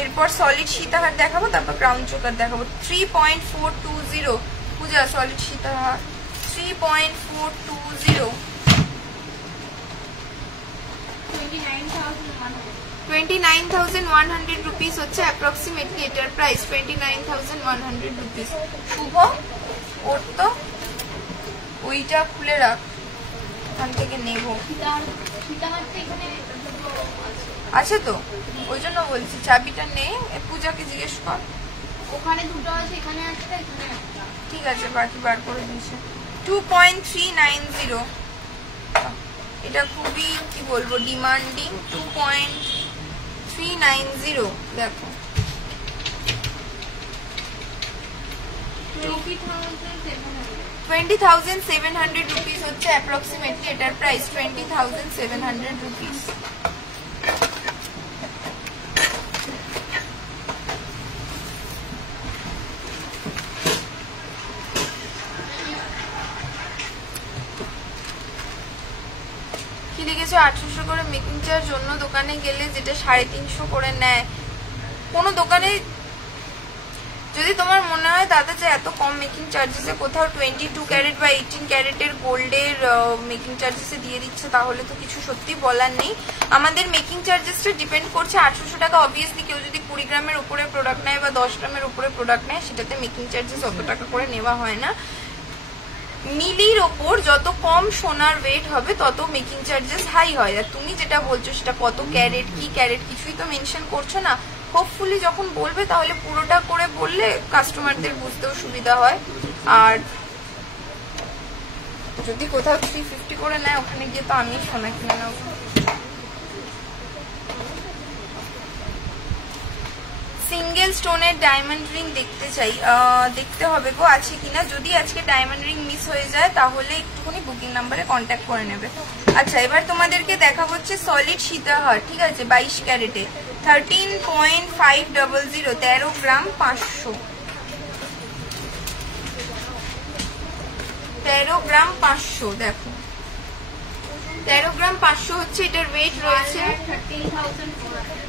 এরপর সলিড সীতাহার দেখাবো, তারপর ক্রাউন চোকার দেখাবো। 3.420 পূজা সলিড সীতাহার 3.420 29,100 রুপিস হচ্ছে অ্যাপ্রক্সিমেটলি এটার প্রাইস। 29,100 রুপিস। শুভ ওর তো ওইটা খুলে রাখ, ওখান থেকে নেবো। আছে তো, ওই জন্য বলছি চাবিটা নে, পূজাকে জিজ্ঞেস কর। ওখানে দুটো আছে, এখানে একটা, এখানে একটা। ঠিক আছে, বাকি বার করে দিয়েছে। 2.390 এটা খুবই কি বলবো ডিমান্ডিং। 2.390 দেখো। 20,700 রুপিস হচ্ছে অ্যাপ্রক্সিমেটলি এটার প্রাইস। 20,700 রুপিস। কি লিখেছো? 800 করে মেকিং চার্জ অন্য দোকানে গেলে যেটা 350 করে নেয়। কোনো দোকানে যদি তোমার মনে হয় দাদা যে এত কম মেকিং চার্জেসে কোথাও 22 ক্যারেট বা 18 ক্যারেটের গোল্ডের মেকিং চার্জেসে দিয়ে দিচ্ছে, তাহলে তো কিছু সত্যি বলার নেই। আমাদের মেকিং চার্জেসটা ডিপেন্ড করছে 800 টাকা। অবভিয়াসলি কেউ যদি 20 গ্রামের উপরে প্রোডাক্ট নেয় বা 10 গ্রামের উপরে প্রোডাক্ট নেয়, সেটাতে মেকিং চার্জেস অত টাকা করে নেওয়া হয় না। মিলির ওপর যত কম সোনার ওয়েট হবে তত মেকিং চার্জেস হাই হয়। আর তুমি যেটা বলছো সেটা কত ক্যারেট কি ক্যারেট কিছুই তো মেনশন করছো না। হোপফুলি যখন বলবে তাহলে পুরোটা করে বললে কাস্টমারদের বুঝতেও সুবিধা হয়। আর যদি কোথাও 350 করে নেয়, ওখানে গিয়ে তো আমি সোনা কিনে নেবো। সিঙ্গেল স্টোনের ডায়মন্ড রিং দেখতে চাই, দেখতে হবে গো আছে কিনা। যদি আজকে ডায়মন্ড রিং মিস হয়ে যায় তাহলে একটুখানি বুকিং নাম্বারে কন্ট্যাক্ট করে নেবে। আচ্ছা, এবার তোমাদেরকে দেখা হচ্ছে সলিড সীতাহার, ঠিক আছে, 22 ক্যারেটে 13.500 13 গ্রাম 500 13 গ্রাম 500 দেখো 13 গ্রাম 500 হচ্ছে এটার ওয়েট রয়েছে।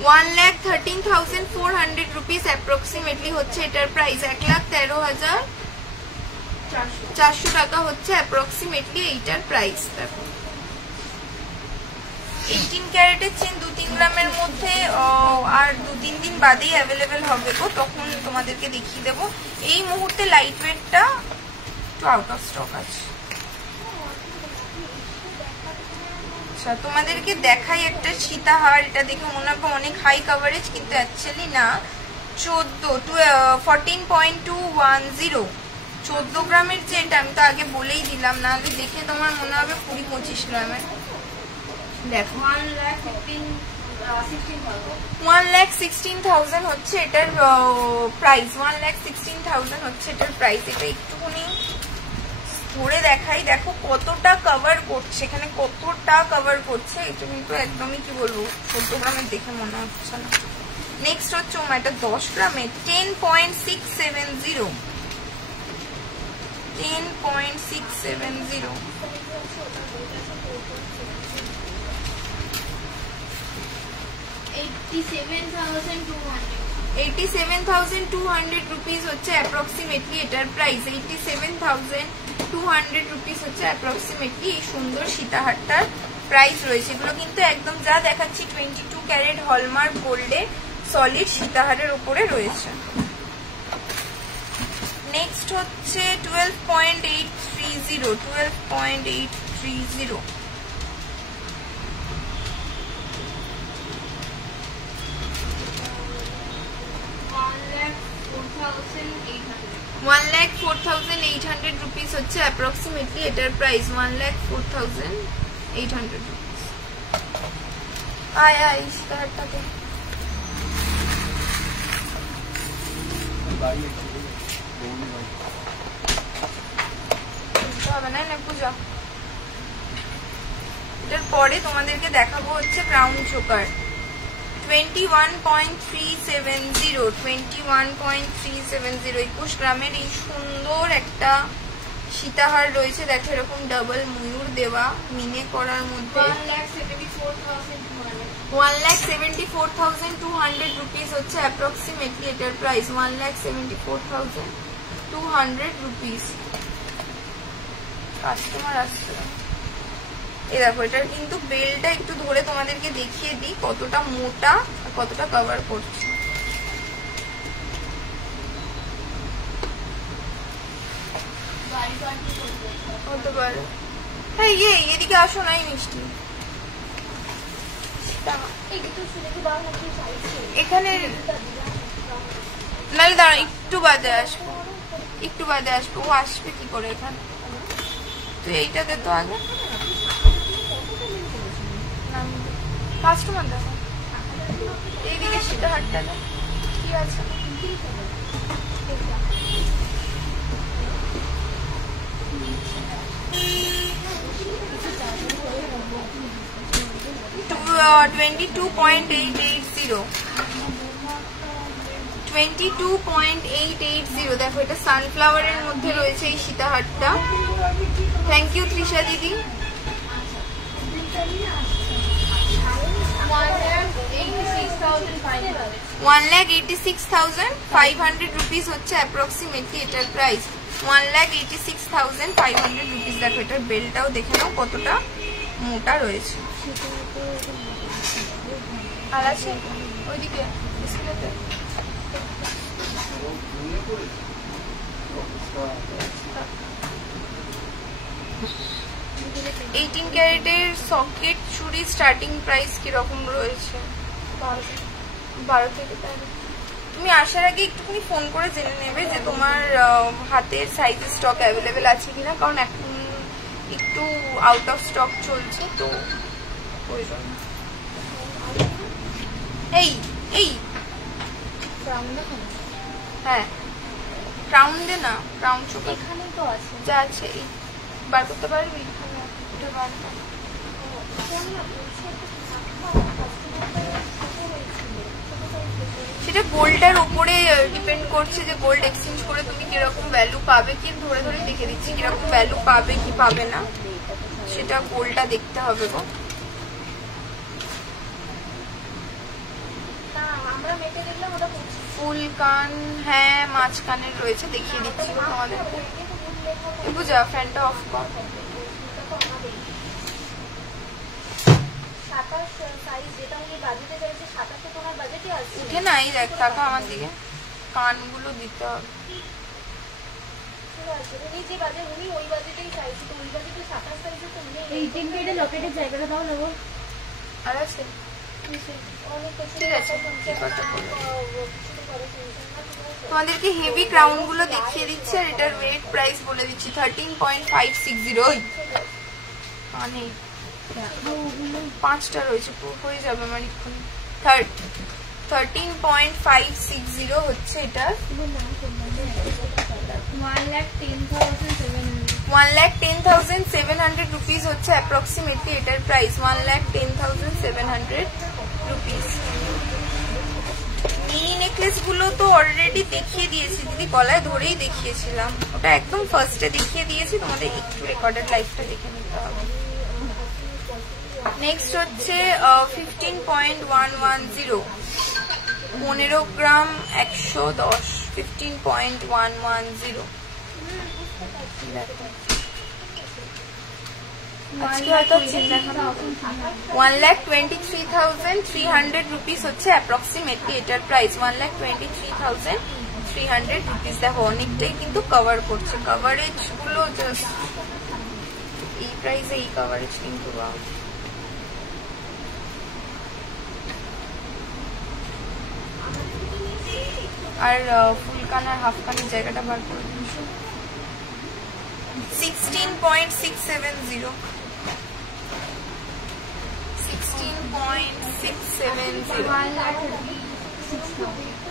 1,13,400 রুপিস অ্যাপ্রক্সিমেটলি হচ্ছে এটার প্রাইস। 1,13,400 টাকা হচ্ছে অ্যাপ্রক্সিমেটলি এইটার প্রাইস। দেখো 18 ক্যারেটের চেন 2-3 গ্রামের মধ্যে আর 2-3 দিন বাদেই অ্যাভেলেবেল হবে গো, তখন তোমাদেরকে দেখিয়ে দেবো। এই মুহূর্তে লাইট ওয়েটটা একটু আউট অফ স্টক আছে। আচ্ছা, তোমাদেরকে দেখাই একটা সীতাহার। এটা দেখে মনে হবে অনেক হাই কভারেজ, কিন্তু অ্যাকচুয়ালি না। 14.210 14 গ্রামের চেন। আমি তো আগে বলেই দিলাম, না হলে দেখে তোমার মনে হবে 20-25 গ্রামের। দেখো 1,16,000 হচ্ছে এটার প্রাইস। 1,16,000 হচ্ছে এটার প্রাইস। এটা একটুখানি ধরে দেখাই, দেখো কতটা কভার করছে, এখানে কতটা কভার করছে। এটা কিন্তু একদমই কি বলবো 14 গ্রামের দেখে মনে হচ্ছে না। নেক্সট হচ্ছে এটা 10 গ্রামের 10.670 10.670 87,200 রুপিস হচ্ছে অ্যাপ্রক্সিমেটলি এটার প্রাইস। 87,200 রুপিস হচ্ছে অ্যাপ্রক্সিমেটলি এই সুন্দর সীতাহারটার প্রাইস রয়েছে। এগুলো কিন্তু একদম যা দেখাচ্ছি 22 ক্যারেট হলমার্ক গোল্ডে সলিড সীতাহারের উপরে রয়েছে। নেক্সট হচ্ছে 12.830 12.830 1,04,800 1,04,800 রুপিস হচ্ছে অ্যাপ্রক্সিমেটলি এটার প্রাইস। 1,04,800 রুপিস। আয় স্টারটাকে হবে না পূজা। এটার পরে তোমাদেরকে দেখাবো হচ্ছে ব্রাউন চোকার 21.370 21 গ্রামের এই সুন্দর একটা সীতাহার রয়েছে। দেখো এরকম ডাবল ময়ূর দেওয়া মিনে করার মধ্যে 1,74,200 রুপিস হচ্ছে অ্যাপ্রক্সিমেটলি এটার প্রাইস। 1,74,200 রুপিস। কাস্টমার আসছে। এই দেখো এটার কিন্তু বেলটা একটু ধরে তোমাদেরকে দেখিয়ে দিই কতটা মোটা আর কতটা কভার করছে। হতে পারে। হ্যাঁ এদিকে আসো নাই মিষ্টি। এখানে নাহলে দাঁড়া একটু বাদে আসবো ও আসবে কি করে এখানে। তো এইটাতে তো আগে কাস্টমার দেখো এইদিকে সেটা হাটটা কি আছে। 22.880 দেখো এটা সানফ্লাওয়ারের মধ্যে রয়েছে এই সীতাহারটা। থ্যাংক ইউ তৃষা দিদি। 1,86,500 রুপিস হচ্ছে অ্যাপ্রক্সিমেটলি এটার প্রাইস। 1,86,500 রুপিস। দেখো এটার বেলটাও দেখে নাও কতটা মোটা রয়েছে। আর আছে ওইদিকে 18 ক্যারেটের সকেট চুড়ি স্টার্টিং প্রাইস কিরকম রয়েছে? 12 থেকে 13। তুমি আসার আগে একটুখানি ফোন করে জেনে নেবে যে তোমার হাতের সাইজের স্টক অ্যাভেলেবেল আছে কিনা, কারণ এখন একটু আউট অফ স্টক চলছে তো ওই জন্য। এই হ্যাঁ ক্রাউন দে না, ক্রাউন চোখ এখানে তো আছে, যা আছে এই বার করতে পারবি। সেটা গোল্ডের উপরে ডিপেন্ড করছে যে গোল্ড এক্সচেঞ্জ করে তুমি কিরকম ভ্যালু পাবে। কি ধরে ধরে দেখে দিচ্ছি কিরকম ভ্যালু পাবে কি পাবে না, সেটা গোল্ডটা দেখতে হবে গো। ফুল কান হ্যাঁ মাঝখানের রয়েছে, দেখিয়ে দিচ্ছি তোমাদের। বুঝা ফ্যানটা অফ কর। উঠে না এই দেখ টাকা আমার দিকে, কানগুলো দিতে হবে। আর আছে ঠিক আছে। তোমাদেরকে হেভি ক্রাউন গুলো দেখিয়ে দিচ্ছি আর এটার ওয়েট প্রাইস বলে দিচ্ছি 13.560। মানে 5টা রয়েছে হয়ে যাবে আমার এক্ষুনি। 13.560 হচ্ছে এটা। 1,10,700 রুপিস হচ্ছে অ্যাপ্রক্সিমেটলি এটার প্রাইস। 1,10,700 রুপিস। মিনি নেকলেস গুলো তো অলরেডি দেখিয়ে দিয়েছি দিদি, গলায় ধরেই দেখিয়েছিলাম, ওটা একদম ফার্স্টে দেখিয়ে দিয়েছি। তোমাদের একটু রেকর্ডেড লাইফটা দেখে নিতে হবে। নেক্সট হচ্ছে 15.110 15 গ্রাম 110 15.110। আজকে হয়তো 1,23,300 রুপিস হচ্ছে অ্যাপ্রক্সিমেটলি এটার প্রাইস। 1,23,300 রুপিস। দেখো অনেকটাই কিন্তু কভার করছে, কভারেজ গুলো জাস্ট এই প্রাইসে এই কভারেজ কিন্তু আর ফুল কান আর হাফ কানের জায়গাটা বার করে দিন। 16.670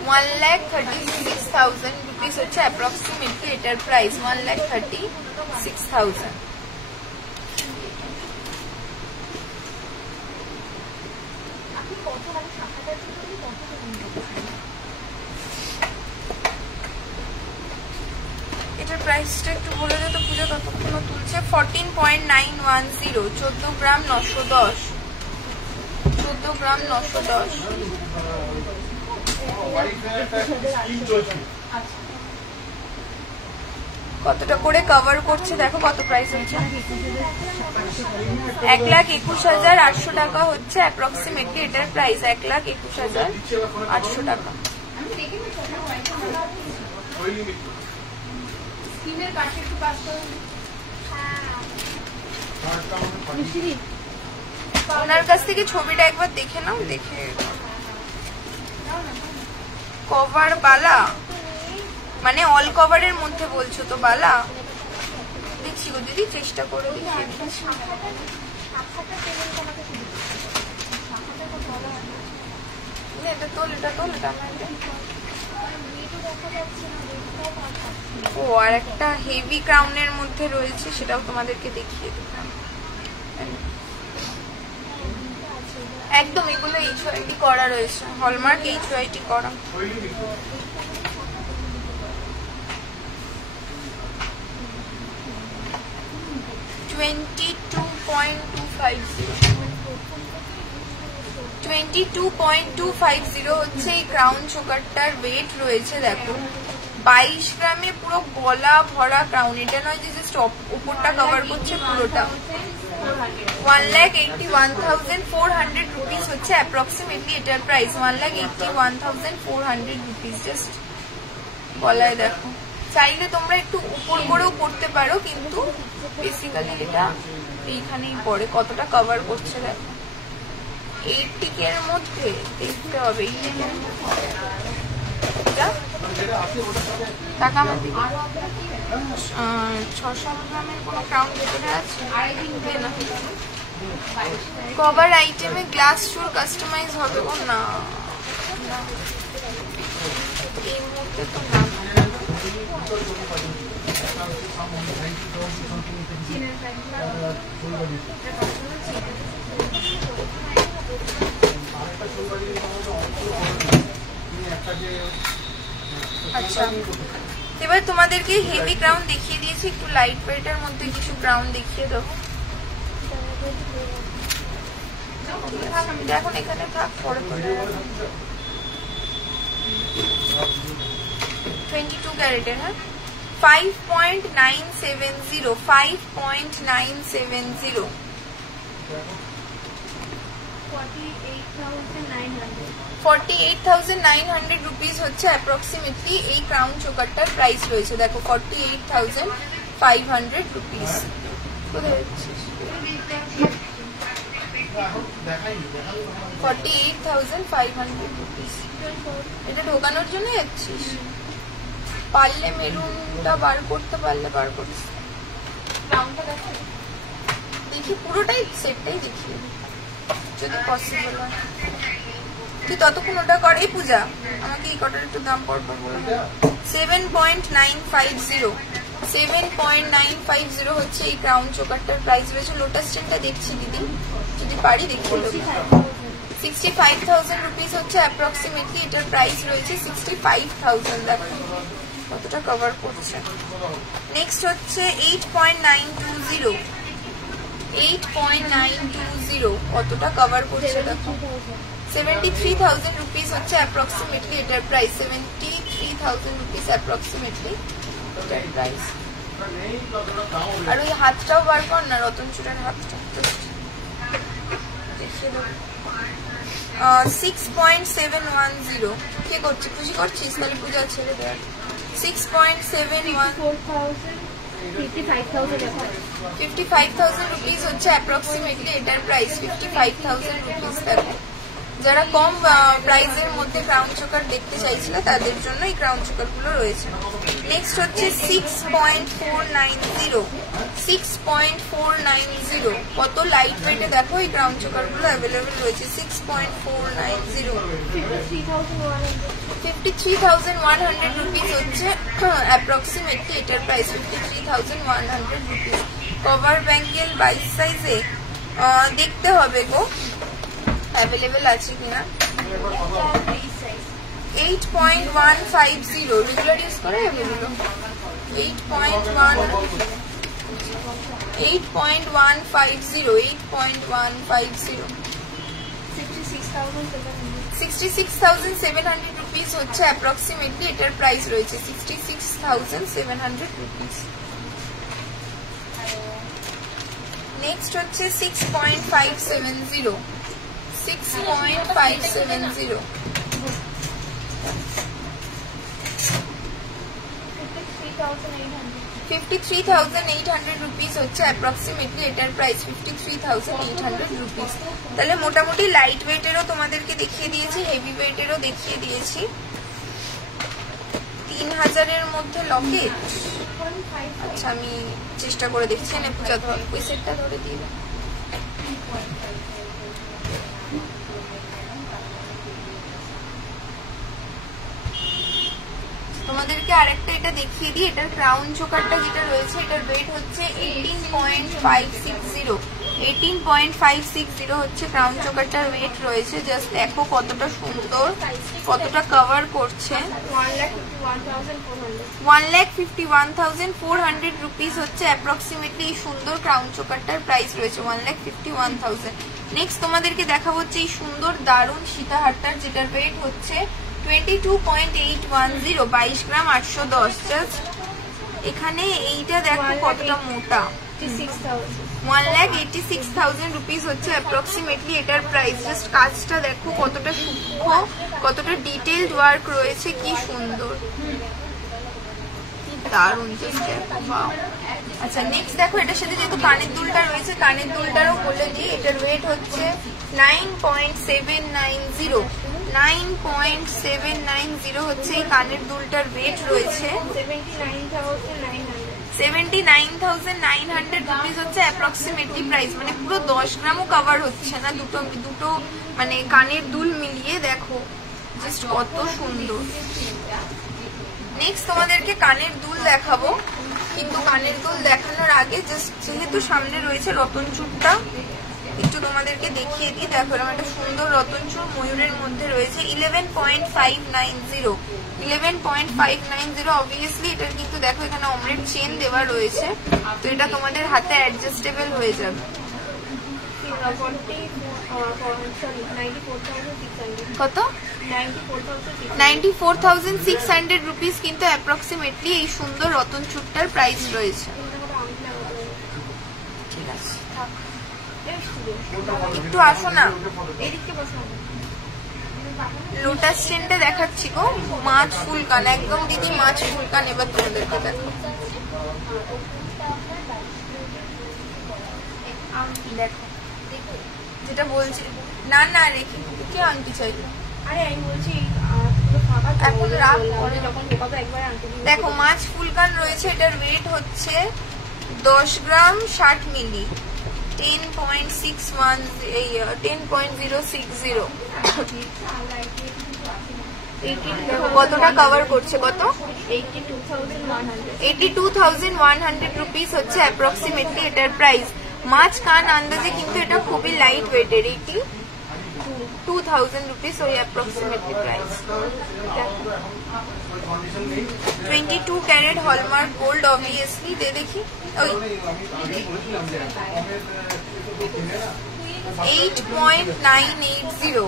1,36,000 রুপিস হচ্ছে অ্যাপ্রক্সিমেটলি এটার প্রাইস। 1,36,000। এটার প্রাইসটা একটু বলে দে তো পূজা, ততক্ষণ তুলছে। 14.910 14 গ্রাম 910 14 গ্রাম 910। কতটা করে কভার করছে দেখো, কত প্রাইস হচ্ছে। 1,21,800 টাকা হচ্ছে অ্যাপ্রক্সিমেটলি এটার প্রাইস। 1,21,800 টাকা। ওনার কাছ থেকে ছবিটা একবার দেখে নাও, দেখে কভার বালা মানে অল কভারের মধ্যে বলছো তো বালা? দেখছি গো দিদি, চেষ্টা করে এটা তোল, এটা তোল, এটা ও আর একটা হেভি ক্রাউনের মধ্যে রয়েছে, সেটাও তোমাদেরকে দেখিয়ে দিলাম। একদম এগুলো HYT করা রয়েছে, হলমার্ক HYT করা। $22.250 হচ্ছে এই ক্রাউন চোকারটার ওয়েট রয়েছে। দেখো 22 গ্রামে পুরো গলা ভরা ক্রাউন। এটা নয় যে জাস্ট উপরটা কভার করছে, পুরোটা। 1,81,400 রুপিস হচ্ছে অ্যাপ্রক্সিমেটলি এটার প্রাইস। 1,81,400 রুপিস জাস্ট গলায়। দেখো চাইলে তোমরা একটু উপর করেও পড়তে পারো, কিন্তু বেসিক্যালি এটা এইখানেই পড়ে। কতটা কভার করছে দেখো। 80 এর মধ্যে দেখতে হবে। টাকা 600 গ্রামের কোনো ক্রাউন ভেতরে আছে? কভার আইটেমে গ্লাস চুর কাস্টমাইজ হবে ও না, এই মুহূর্তে তো না। আচ্ছা, এবার তোমাদেরকে হেভি ক্রাউন দেখিয়ে দিয়েছি, একটু লাইট ওয়েটের মধ্যে কিছু ক্রাউন দেখিয়ে দেবো। এখন এখানে থাক, পরে 22 ক্যারেটের। হ্যাঁ, 5.970 5.970 48,900 রুপিস হচ্ছে অ্যাপ্রক্সিমেটলি এই ক্রাউন চোকারটার প্রাইস রয়েছে। দেখো 48,500 রুপিস। কোথায় যাচ্ছিস? 48,500 রুপিস। এটা ঢোকানোর জন্য যাচ্ছিস? পারলে মেরুনটা বার করতে পারলে বার করিস। দেখি পুরোটাই সেটটাই দেখি যদি পসিবল হয়। তুই ততক্ষণ ওটা কর। এই পূজা আমাকে এই কটার একটু দাম পড়বে বলে। 7.950 হচ্ছে এই ক্রাউন চোকারটার প্রাইস রয়েছে। লোটাস চেনটা দেখছি দিদি, যদি পারি দেখিয়ে দেবো। 65,000 রুপিস হচ্ছে অ্যাপ্রক্সিমেটলি এটার প্রাইস রয়েছে। 65,000। দেখো কতটা কভার করছে। নেক্সট হচ্ছে 8.920 8.920 কতটা কভার করছে দেখো। 73,000 রুপিস হচ্ছে অ্যাপ্রক্সিমেটলি এটার প্রাইস। 73,000 রুপিস অ্যাপ্রক্সিমেটলি এটার প্রাইস। আর ওই হাতটাও বার কর না, রতন চূড়ার হাতটা দেখিয়ে দেবো। 6.710 কে করছে? খুশি করছিস? তাহলে পূজা ছেড়ে দেয়। 6.71 55,000 রুপিস হচ্ছে অ্যাপ্রক্সিমেটলি এটার প্রাইস। 55,000 রুপিস। দেখো যারা কম প্রাইসের মধ্যে ক্রাউন চোকার দেখতে চাইছিল তাদের জন্য এই ক্রাউন চোকার গুলো রয়েছে। নেক্সট হচ্ছে 6.490 6.490 কত লাইট ওয়েটে দেখো এই ক্রাউন চোকার গুলো অ্যাভেলেবেল রয়েছে। 6.490 53,100 রুপিস হচ্ছে অ্যাপ্রক্সিমেটলি এটার প্রাইস। 53,100 রুপিস। কভার ব্যাঙ্গেল 22 সাইজে দেখতে হবে গো অ্যাভেলেবেল আছে কিনা। 8.150 রেগুলার ইউজ করে এগুলো। 8.150 66,700 রুপিস হচ্ছে অ্যাপ্রক্সিমেটলি এটার প্রাইস রয়েছে। 66,700 রুপিস। নেক্সট হচ্ছে 6.570 6.570 53,800 রুপিস হচ্ছে অ্যাপ্রক্সিমেটলি এটার প্রাইস। 53,800 রুপিস। তাহলে মোটামুটি লাইট ওয়েটেরও তোমাদেরকে দেখিয়ে দিয়েছি, হেভি ওয়েটেরও দেখিয়ে দিয়েছি। 3,000-এর মধ্যে লকেট। আচ্ছা আমি চেষ্টা করে দেখছি না পূজা ধর ওই সেটটা ধরে দিয়ে দাও। তোমাদেরকে আরেকটা এটা দেখিয়ে দিই। এটার ক্রাউন চোকারটা যেটা রয়েছে এটার ওয়েট হচ্ছে 18.560 18.560 হচ্ছে ক্রাউন চোকারটার ওয়েট রয়েছে। জাস্ট দেখো কতটা সুন্দর, কতটা কভার করছে। 1,51,400 রুপিস হচ্ছে অ্যাপ্রক্সিমেটলি এই সুন্দর ক্রাউন চোকারটার প্রাইস রয়েছে। 1,51,000। নেক্সট তোমাদেরকে দেখাবো হচ্ছে এই সুন্দর দারুণ সীতাহারটার যেটার ওয়েট হচ্ছে 22.810 22 গ্রাম 810। জাস্ট এখানে এইটা দেখো কতটা মোটা। 1,86,000 রুপিস হচ্ছে অ্যাপ্রক্সিমেটলি এটার প্রাইস। জাস্ট কাজটা দেখো কতটা সূক্ষ্ম, কতটা ডিটেইলড ওয়ার্ক রয়েছে, কি সুন্দর, দারুণ। আচ্ছা নেক্সট দেখো এটার সাথে যেহেতু কানের দুলটা রয়েছে, কানের দুলটারও বলে দিই এটার ওয়েট হচ্ছে 9.790 9.790 হচ্ছে এই কানের দুলটার ওয়েট রয়েছে। 79,900 রুপিস হচ্ছে অ্যাপ্রক্সিমেটলি প্রাইস। মানে পুরো 10 গ্রামও কভার হচ্ছে না, দুটো মানে কানের দুল মিলিয়ে দেখো জাস্ট কত সুন্দর। নেক্সট তোমাদেরকে কানের দুল দেখাবো, কিন্তু কানের দুল দেখানোর আগে জাস্ট যেহেতু সামনে রয়েছে রতন চূড়টা একটু তোমাদেরকে দেখিয়ে দিই। দেখো এরকম একটা সুন্দর রতন চূড় ময়ূরের মধ্যে রয়েছে। 11.590 11.590 অবভিয়াসলি এটার কিন্তু দেখো এখানে অমলেট চেন দেওয়া রয়েছে, তো এটা তোমাদের হাতে অ্যাডজাস্টেবল হয়ে যাবে। কত? 94,600 রুপিস কিন্তু অ্যাপ্রক্সিমেটলি এই সুন্দর রতন চূড়টার প্রাইস রয়েছে। ঠিক আছে একটু আসো না, লোটাস চেনটা দেখাচ্ছি গো। মাছ ফুলকান একদম দিদি, মাছ ফুলকান। এবার তোমাদেরকে দেখো, দেখো যেটা বলছি। না না রেখে কে আনতে চাইলো? আরে আমি বলছি এখন রাখ, পরে যখন ঢোকাবো একবার আনতে দিই। দেখো মাছ ফুলকান রয়েছে, এটার ওয়েট হচ্ছে 10 গ্রাম 60 মিলি। 10.060 কতটা কভার করছে? কত? 82,100 রুপিস হচ্ছে অ্যাপ্রক্সিমেটলি এটার প্রাইস। মাছ কান আন্দাজে কিন্তু এটা খুবই লাইট ওয়েটের। 82,000 রুপিস ওই approximately price. 22 carat hallmark gold obviously দে দেখি। ওই 8.980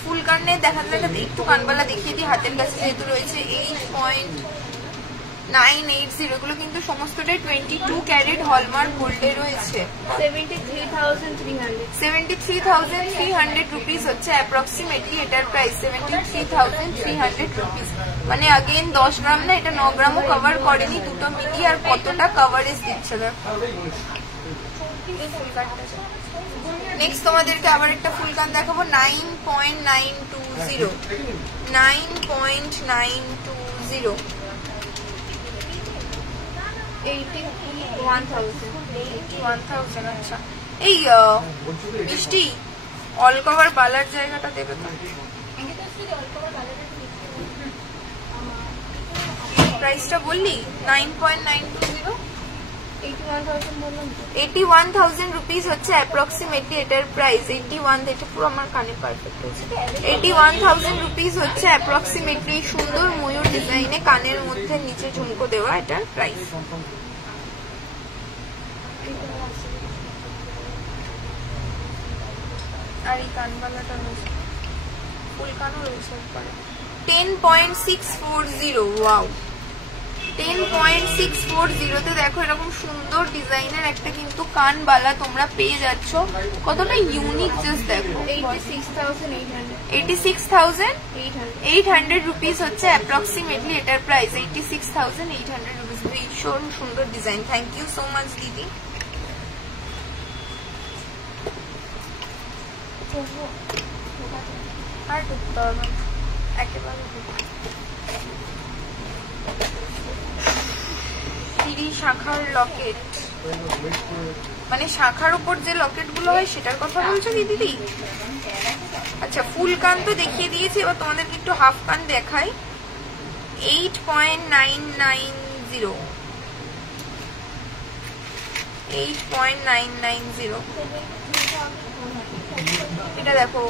ফুল কানে দেখাতে একটু কানবালা দেখিয়ে দিই হাতের কাছে যেহেতু রয়েছে। 8.980 এগুলো কিন্তু সমস্তটাই 22 ক্যারেট হলমার্ক গোল্ডে রয়েছে। 73,300 রুপিস হচ্ছে অ্যাপ্রক্সিমেটলি এটার প্রাইস। 73,300 রুপিস মানে अगेन 10 গ্রাম না, এটা 9 গ্রামও কভার করেনি, দুটো মিলিয়ে। আর কতটা কভারেজ দিচ্ছে দেখো। নেক্সট তোমাদেরকে আবার একটা ফুল কান দেখাবো 9.920 9.920 81,000। আচ্ছা এই মিষ্টি অল কভার বালার জায়গাটা দেবে তো? প্রাইসটা বললি 9.920 81,000 রুপিস হচ্ছে অ্যাপ্রক্সিমেটলি এটার প্রাইস। 81 এটা পুরো আমার কানে পারফেক্ট হয়েছে। 81,000 রুপিস হচ্ছে অ্যাপ্রক্সিমেটলি সুন্দর ময়ূর ডিজাইনে কানের মধ্যে নিচে ঝুমকো দেওয়া এটার প্রাইস। আর এই কানবালাটা রয়েছে, ফুল কানও রয়েছে পরে 10.640। ওয়াও 10.640 তে দেখো এরকম সুন্দর ডিজাইনের একটা কিন্তু কানবালা তোমরা পেয়ে যাচ্ছ। কতটা ইউনিক জাস্ট দেখো। 86,800 রুপিস হচ্ছে অ্যাপ্রক্সিমেটলি এটার প্রাইস। 86,800 রুপিস। ভীষণ সুন্দর design. Thank you so much দিদি। আর ঢুকতে হবে একেবারে শাখার লকেট, মানে শাখার উপর যে লকেট গুলো হয় সেটার কথা বলছো কি দিদি? আচ্ছা ফুল কান তো দেখিয়ে দিয়েছি, এবার তোমাদেরকে একটু হাফ কান দেখাই। 8.990 8.990 এটা দেখো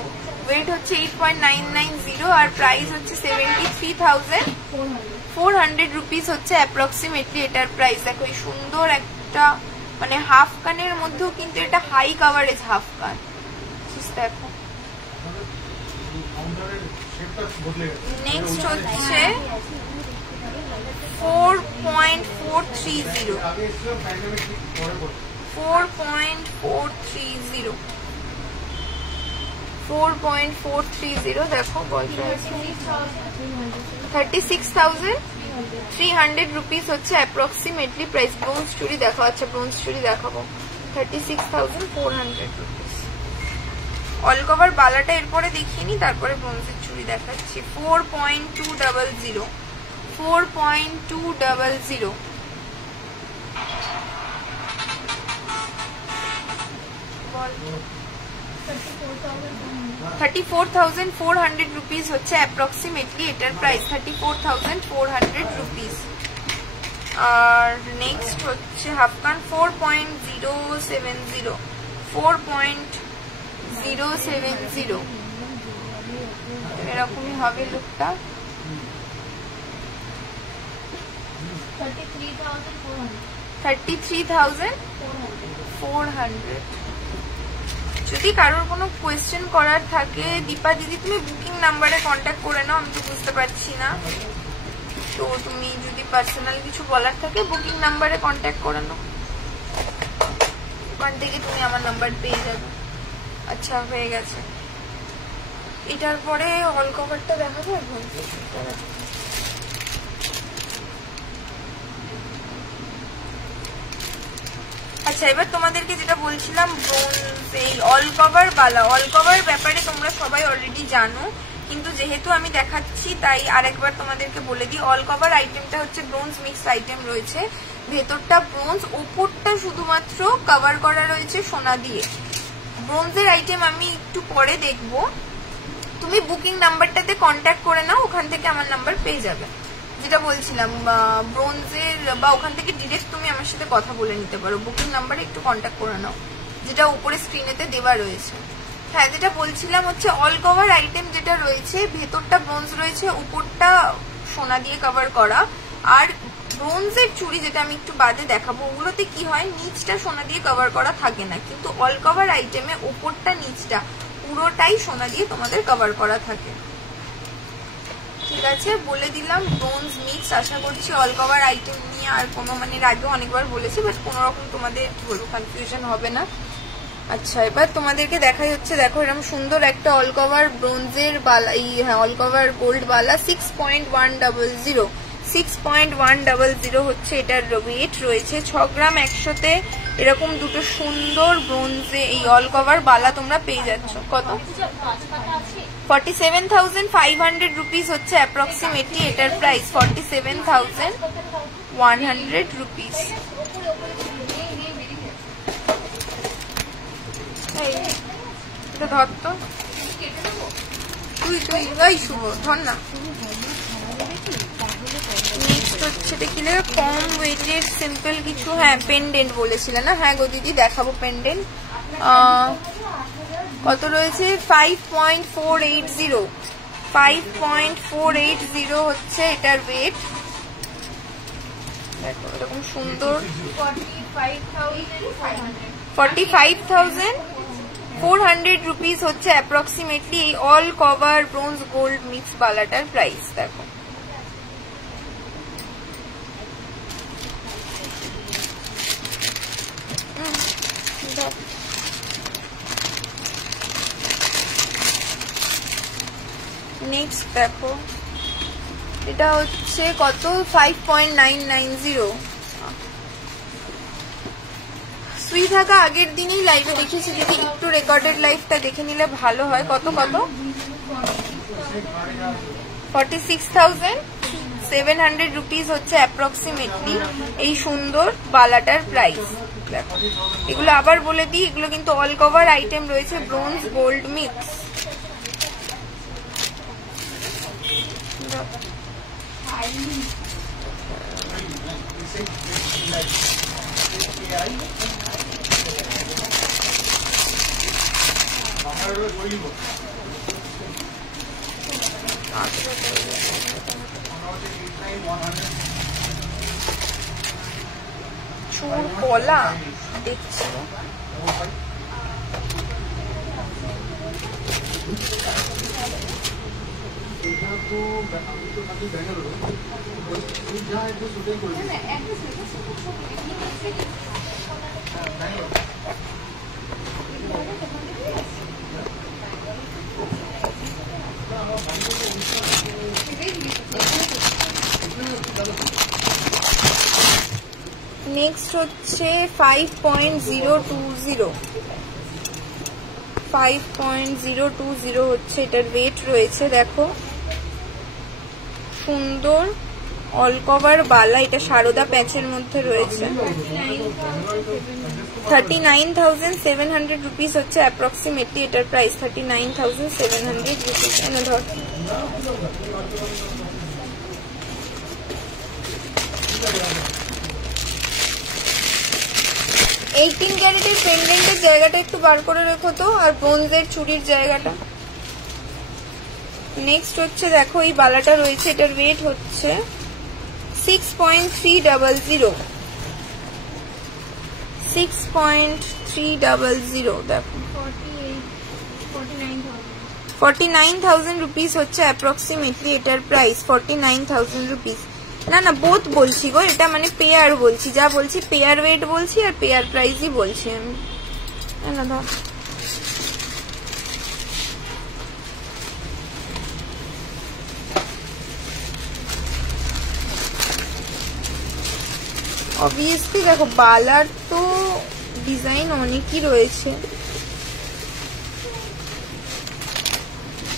ওয়েট হচ্ছে 8.990 আর প্রাইস হচ্ছে 73,400 রুপিস হচ্ছে অ্যাপ্রক্সিমেটলি এটার প্রাইস। দেখো এই সুন্দর একটা মানে হাফ কানের মধ্যেও কিন্তু এটা হাই কাভারেজ হাফ কান। দেখো নেক্সট হচ্ছে 4.430 4.430 দেখো 36,300 রুপিস হচ্ছে অ্যাপ্রক্সিমেটলি প্রাইস। ব্রোঞ্জ চুড়ি দেখো। আচ্ছা ব্রোঞ্জ চুড়ি দেখাবো 36,400 রুপিস। অল কভার বালাটা এরপরে দেখিনি, তারপরে ব্রোঞ্জের চুড়ি দেখাচ্ছি। 4.200 34,400 রুপিস হচ্ছে অ্যাপ্রক্সিমেটলি এটার প্রাইস। 34,400 রুপিস। আর নেক্সট হচ্ছে হাফকান 4.070 এরকমই হবে লুকটা। 33,400। যদি কারোর কোনো কোয়েশ্চেন করার থাকে দীপা দিদি তুমি বুকিং নাম্বারে কন্ট্যাক্ট করে নাও। আমি তো বুঝতে পারছি না, তো তুমি যদি পার্সোনাল কিছু বলার থাকে বুকিং নাম্বারে কন্ট্যাক্ট করে নাও, ওখান থেকে তুমি আমার নাম্বার পেয়ে যাবে। আচ্ছা হয়ে গেছে। এটার পরে অল কভারটা দেখাবো এখন। আচ্ছা এবার তোমাদেরকে যেটা বলছিলাম ব্রোঞ্জ এই অল কভার বালা, অল কভার ব্যাপারে তোমরা সবাই অলরেডি জানো, কিন্তু যেহেতু আমি দেখাচ্ছি তাই আরেকবার তোমাদেরকে বলে দিই। অল কভার আইটেমটা হচ্ছে ব্রোঞ্জ মিক্স আইটেম রয়েছে, ভেতরটা ব্রোঞ্জ, উপরটা শুধুমাত্র কভার করা রয়েছে সোনা দিয়ে। ব্রোঞ্জের আইটেম আমি একটু পরে দেখবো, তুমি বুকিং নাম্বারটাতে কন্ট্যাক্ট করে নাও, ওখান থেকে আমার নাম্বার পেয়ে যাবে। যেটা বলছিলাম ব্রোঞ্জের বা ওখান থেকে ডিরেক্ট তুমি আমার সাথে কথা বলে নিতে পারো, বুকিং নাম্বারে একটু কন্ট্যাক্ট করে নাও, যেটা উপরে স্ক্রিনেতে দেওয়া রয়েছে। হ্যাঁ যেটা বলছিলাম হচ্ছে অল কভার আইটেম যেটা রয়েছে, ভেতরটা ব্রোঞ্জ রয়েছে, উপরটা সোনা দিয়ে কভার করা। আর ব্রোঞ্জের চুড়ি যেটা আমি একটু বাদে দেখাবো, ওগুলোতে কি হয় নিচটা সোনা দিয়ে কভার করা থাকে না, কিন্তু অল কভার আইটেমে উপরটা নিচটা পুরোটাই সোনা দিয়ে তোমাদের কভার করা থাকে। ঠিক আছে বলে দিলাম ব্রোঞ্জ মিক্স। আশা করছি অল কভার আইটেম নিয়ে আর কোনো মানে আগে অনেকবার বলেছি, বাট কোনো রকম তোমাদের বলবো কনফিউশন হবে না। আচ্ছা এবার তোমাদেরকে দেখাই হচ্ছে, দেখো এরকম সুন্দর একটা অল কভার ব্রোঞ্জের বালা, হ্যাঁ অল কভার গোল্ড বালা 6.100 6.100 হচ্ছে এটার ওয়েট রয়েছে। 6 গ্রাম 100-তে এরকম দুটো সুন্দর ব্রোঞ্জে এই অল কভার বালা তোমরা পেয়ে যাচ্ছ। কত? 47,500 রুপিস হচ্ছে অ্যাপ্রক্সিমেটলি এটার প্রাইস। 47,100 রুপিস। ধর তো তুই ওই শুভ ধর না। নেক্সট হচ্ছে দেখিলে কম ওয়েটের সিম্পল কিছু। হ্যাঁ পেন্ডেন্ট বলেছিলে না? হ্যাঁ গো দিদি দেখাবো পেন্ডেন্ট। কত রয়েছে? 5.480 5.480 হচ্ছে এটার ওয়েট। দেখো এরকম সুন্দর। 45,400 রুপিস হচ্ছে অ্যাপ্রক্সিমেটলি এই all cover bronze gold mix বালাটার প্রাইস। দেখো নেক্সট দেখো এটা হচ্ছে কত? 5.990। সুই থাকা আগের দিনেই লাইভে দেখেছি, যদি একটু রেকর্ডেড লাইভটা দেখে নিলে ভালো হয়। কত কত? 46,700 রুপিস হচ্ছে অ্যাপ্রক্সিমেটলি এই সুন্দর বালাটার প্রাইস। দেখো এগুলো আবার বলে দিই, এগুলো কিন্তু অল কভার আইটেম রয়েছে ব্রোঞ্জ গোল্ড মিক্স। চুর কলা দেখছি নেক্সট হচ্ছে 5.020 5.020 হচ্ছে এটার ওয়েট রয়েছে। দেখো সুন্দর অল কভার বালা, এটা সারদা প্যাচের মধ্যে রয়েছে। 39,700 রুপিস হচ্ছে অ্যাপ্রক্সিমেটলি এটার প্রাইস। 39,700 রুপিস। এনে ধর 18 ক্যারেটের পেন্ডেন্টের জায়গাটা একটু বার করে রেখো তো, আর ব্রোঞ্জের চুড়ির জায়গাটা। নেক্সট হচ্ছে দেখো এই বালাটা রয়েছে, এটার ওয়েট হচ্ছে 6.300 6.300। দেখো 49,000 রুপিস হচ্ছে অ্যাপ্রক্সিমেটলি এটার প্রাইস। 49,000 রুপিস। না না বোথ বলছি গো, এটা মানে পেয়ার বলছি, যা বলছি পেয়ার ওয়েট বলছি আর পেয়ার প্রাইসই বলছি আমি। না ধর অবভিয়াসলি দেখো বালার তো ডিজাইন অনেকই রয়েছে,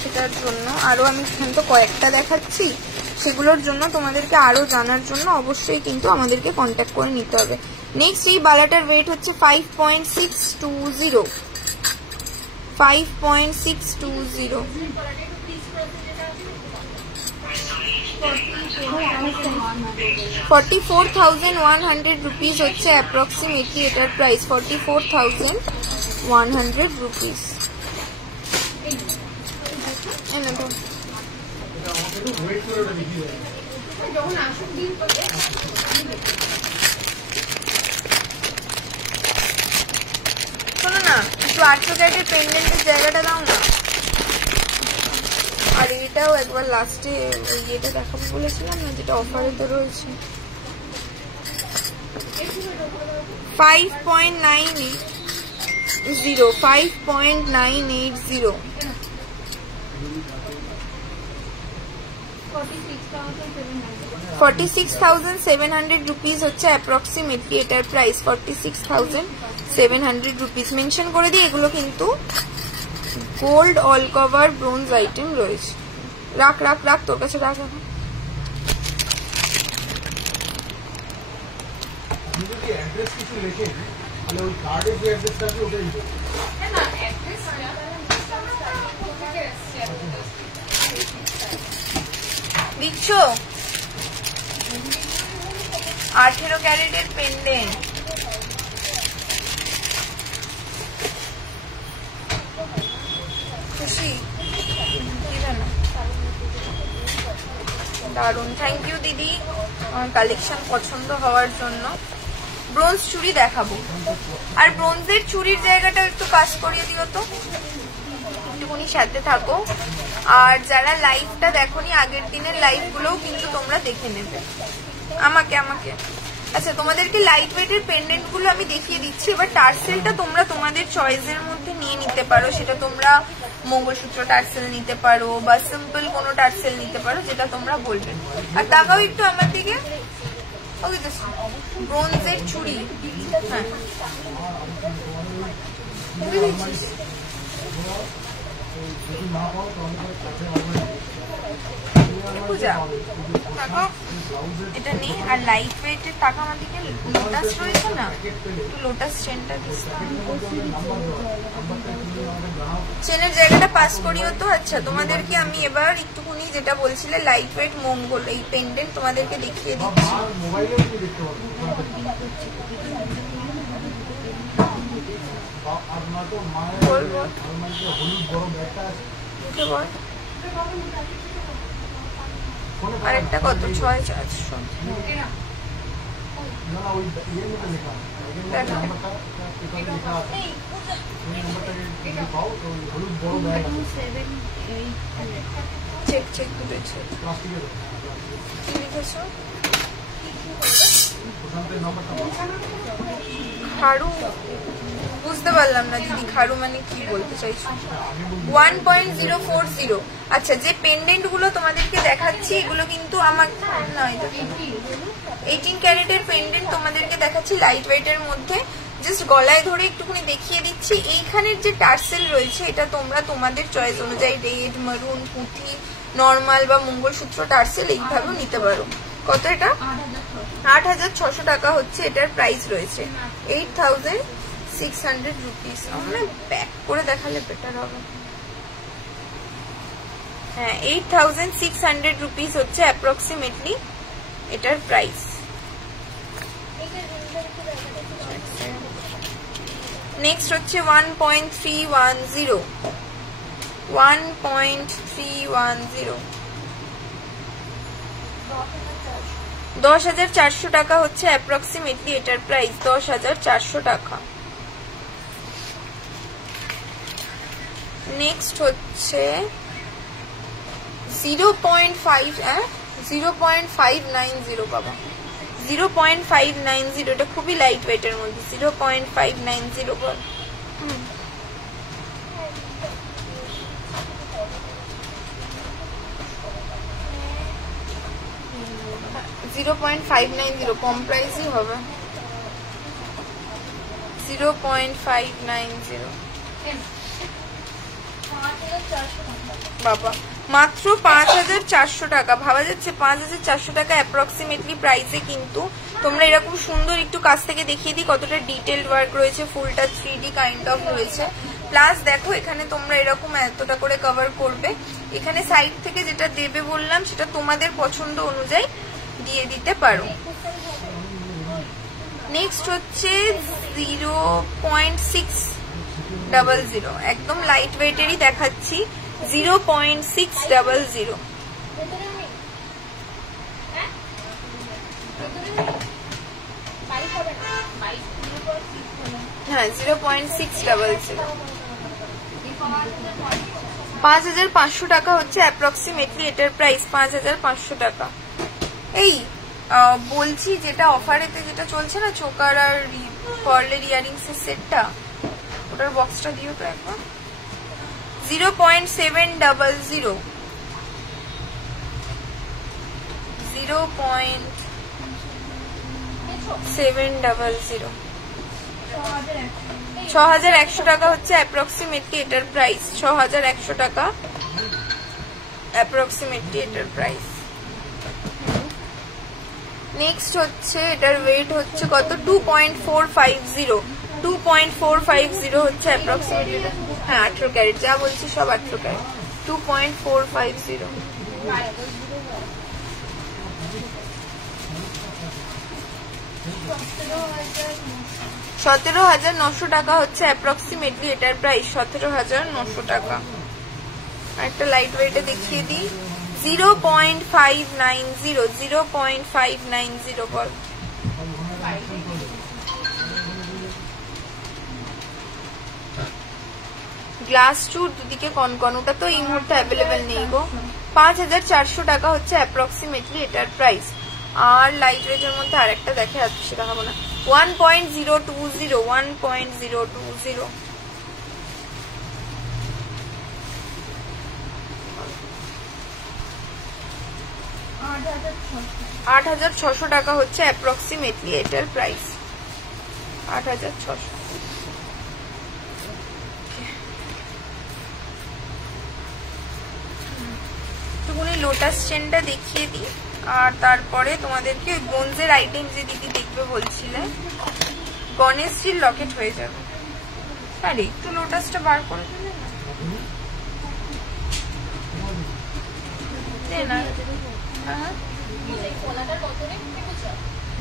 সেটার জন্য আরো আমি তো কয়েকটা দেখাচ্ছি, সেগুলোর জন্য তোমাদেরকে আরো জানার জন্য অবশ্যই কিন্তু আমাদেরকে কন্ট্যাক্ট করে নিতে হবে। নেক্সট এই বালাটার ওয়েট হচ্ছে 5.620 5.620 44,100 রুপিস হচ্ছে অ্যাপ্রক্সিমেটলি এটার প্রাইস। 44,100 রুপিস। শোনো না, একটু 800 ক্যারেটের পেন্ডেন্টের জায়গাটা দাও না। আর এটাও একবার লাস্টে ওই এটা দেখাবো বলেছিলাম না, যেটা অফারেতে রয়েছে। 5.980 5.980 46,700 46,700 রুপিস হচ্ছে অ্যাপ্রক্সিমেটলি এটার প্রাইস। 46,700 রুপিস। মেনশন করে দিই এগুলো কিন্তু gold all cover bronze item রয়েছে। রাখ রাখ রাখ, তোর কাছে রাখ। দিচ্ছ 18 ক্যারেটের পেন্ডেন্ট। খুশি? দারুন, থ্যাংক ইউ দিদি আমার কালেকশন পছন্দ হওয়ার জন্য। ব্রোঞ্জ চুড়ি দেখাবো, আর ব্রোঞ্জের চুড়ির জায়গাটা একটু কাজ করিয়ে দিও তো, একটুখানি সাথে থাকো। আর যারা লাইভটা দেখোনি আগের দিনের লাইভ গুলোও কিন্তু তোমরা দেখে নেবে। আমাকে আচ্ছা, তোমাদেরকে লাইট ওয়েটের পেন্ডেন্ট গুলো আমি দেখিয়ে দিচ্ছি। এবার টার্সেলটা তোমরা তোমাদের চয়েসের মধ্যে নিয়ে নিতে পারো। সেটা তোমরা মঙ্গলসূত্র টার্সেল নিতে পারো বা সিম্পল কোনো টার্সেল নিতে পারো, যেটা তোমরা বলবে। আর তাকাও একটু আমার দিকে। ওকে, ব্রোঞ্জের চুড়ি। হ্যাঁ, পূজা টাকা এটা নেই। আর লাইট ওয়েটের টাকা আমার দিকে লোটাস রয়েছে না, একটু লোটাস চেনটা চেনের জায়গাটা পাস করিও তো। আচ্ছা, তোমাদেরকে আমি এবার একটুখানি যেটা বলছিলে লাইট ওয়েট মঙ্গল এই পেন্ডেন্ট তোমাদেরকে দেখিয়ে দিচ্ছি। আরেকটা কত? 6,400। চেক চেক করেছে কি লিখেছ? খাড়ু বুঝতে পারলাম না দিদি, খাড়ু মানে কি বলতে চাইছো? 1.040। আচ্ছা, যে পেন্ডেন্ট গুলো তোমাদেরকে দেখাচ্ছি এগুলো কিন্তু আমার না, 18 ক্যারেটের পেন্ডেন্ট তোমাদেরকে দেখাচ্ছি লাইট ওয়েটের মধ্যে। জাস্ট গলায় ধরে একটুখানি দেখিয়ে দিচ্ছি। এইখানের যে টার্সেল রয়েছে এটা তোমরা তোমাদের চয়েস অনুযায়ী রেড, মারুন, পুঁথি, নর্মাল বা মঙ্গলসূত্র টার্সেল এইভাবেও নিতে পারো। কত এটা? 8,600 টাকা হচ্ছে এটার প্রাইস রয়েছে। 8,600 রুপিস। আমরা ব্যাক করে দেখালে বেটার হবে। হ্যাঁ, 8,600 রুপিস হচ্ছে অ্যাপ্রক্সিমেটলি এটার প্রাইস। নেক্সট হচ্ছে 1.310। 1.310 10,400 টাকা হচ্ছে অ্যাপ্রক্সিমেটলি এটার প্রাইস। 10,400 টাকা। নেক্সট হচ্ছে 0.590 বাবা, 0.590। এটা খুবই লাইট ওয়েটের মধ্যে। 0.590 বল। 0.590 কম প্রাইসই হবে। 0.590 বাবা, মাত্র 5,400 টাকা। ভাবা যাচ্ছে 5,400 টাকা অ্যাপ্রক্সিমেটলি প্রাইসে কিন্তু তোমরা এরকম সুন্দর একটু কাছ থেকে দেখিয়ে দিই কতটা ডিটেইলড ওয়ার্ক রয়েছে। ফুলটা 3D কাইন্ড অফ রয়েছে। প্লাস দেখো এখানে তোমরা এরকম এতটা করে কভার করবে। এখানে সাইড থেকে যেটা দেবে বললাম সেটা তোমাদের পছন্দ অনুযায়ী দিয়ে দিতে পারো। নেক্সট হচ্ছে 0.600। একদম লাইট ওয়েটেরই দেখাচ্ছি। 0.600। হ্যাঁ, 0.600। 5,500 টাকা হচ্ছে অ্যাপ্রক্সিমেটলি এটার প্রাইস। 5,500 টাকা। এই বলছি যেটা অফারেতে যেটা চলছে না চোকার আর পার্লের ইয়ারিংস এর সেটটা, ওটার বক্সটা দিও তো একবার। 0.700। 0.700 6100 টাকা হচ্ছে অ্যাপ্রক্সিমেটলি এটার প্রাইস। 6100 টাকা অ্যাপ্রক্সিমেটলি এটার প্রাইস। নেক্সট হচ্ছে এটার ওয়েট হচ্ছে কত 2.450 2.450 হচ্ছে অ্যাপ্রক্সিমেটলি। হ্যাঁ 18 ক্যারেট, যা বলছি সব 18 ক্যারেট। 2.450 17,900 টাকা হচ্ছে অ্যাপ্রক্সিমেটলি এটার প্রাইস। 17,900 টাকা। একটা লাইট ওয়েটে দেখিয়ে দিই 0.590 0.590 বল। গ্লাস চুর দুদিকে কনকন, ওটা তো এই মুহূর্তে অ্যাভেলেবেল নেই গো। 5,400 টাকা হচ্ছে অ্যাপ্রক্সিমেটলি এটার প্রাইস। আর লাইট ওয়েটের মধ্যে আরেকটা দেখে যাচ্ছে, সেটা দেখাবো না। 1.020 1.020 8,600 টাকা হচ্ছে অ্যাপ্রক্সিমেটলি এটার প্রাইস। 8,600। একটুখানি লোটাস চেনটা দেখিয়ে দিই, আর তারপরে তোমাদেরকে ব্রোঞ্জের আইটেম যে দিদি দেখবে বলছিলে, গণেশজির লকেট হয়ে যাবে। আরে একটু লোটাসটা বার করে দিলে না।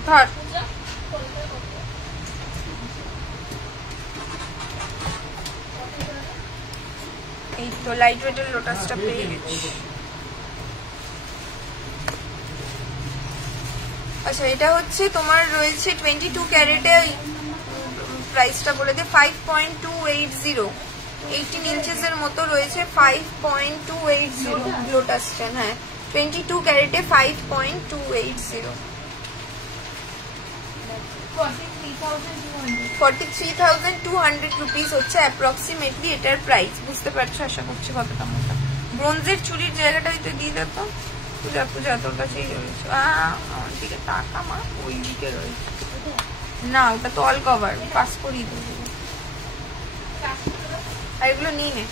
ধর এই তো লাইট ওয়েটের লোটাসটা পেয়ে গেছি। আচ্ছা এটা হচ্ছে তোমার রয়েছে 22 ক্যারেটে, প্রাইসটা বলে দে 5.280 18 ইঞ্চেস এর মতো রয়েছে। 5.280 লোটাস চেন। হ্যাঁ 22 ক্যারেটে 5.280 43,200 রুপিস হচ্ছে অ্যাপ্রক্সিমেটলি এটার প্রাইস। বুঝতে পারছো আশা করছি কতটা মোটা। ব্রোঞ্জের চুরির জায়গাটা ওই তো দিয়ে দিত, পূজা পূজা তোর কাছেই রয়েছে। আমার দিকে টাকা মা ওই দিকে রয়েছে না, ওটা তো অল কভার, পাস করিয়ে দেবো। আর এগুলো নিয়ে নে।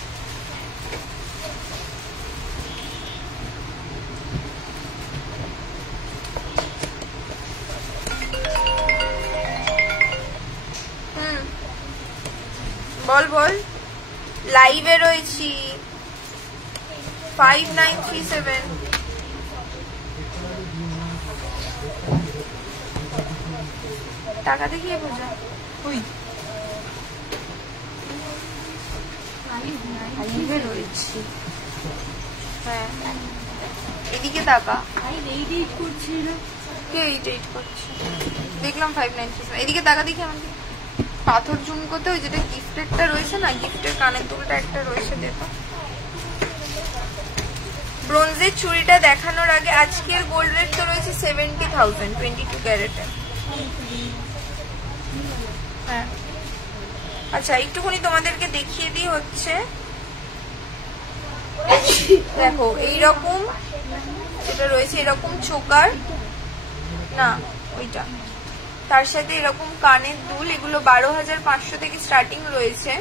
বল বল, লাইভে রয়েছি। 5937 টাকা দেখিয়ে বোঝা। ওই লাইভে রয়েছি। হ্যাঁ এদিকে টাকা কে এইট করছে দেখলাম। 5937 এদিকে টাকা দেখি আমাকে। পাথর ঝুমকোতে ওই যেটা গিফটেরটা রয়েছে না, গিফটের কানের দুলটা একটা রয়েছে, দেখো। ব্রোঞ্জের চুড়িটা দেখানোর আগে আজকের গোল্ড রেট তো রয়েছে 70,000 22 ক্যারেটে। হ্যাঁ আচ্ছা একটুখানি তোমাদেরকে দেখিয়ে দিই হচ্ছে, দেখো এইরকম যেটা রয়েছে, এরকম চোকার না ওইটা, তার সাথে এরকম কানের দুল, এগুলো 12,500 থেকে স্টার্টিং রয়েছে।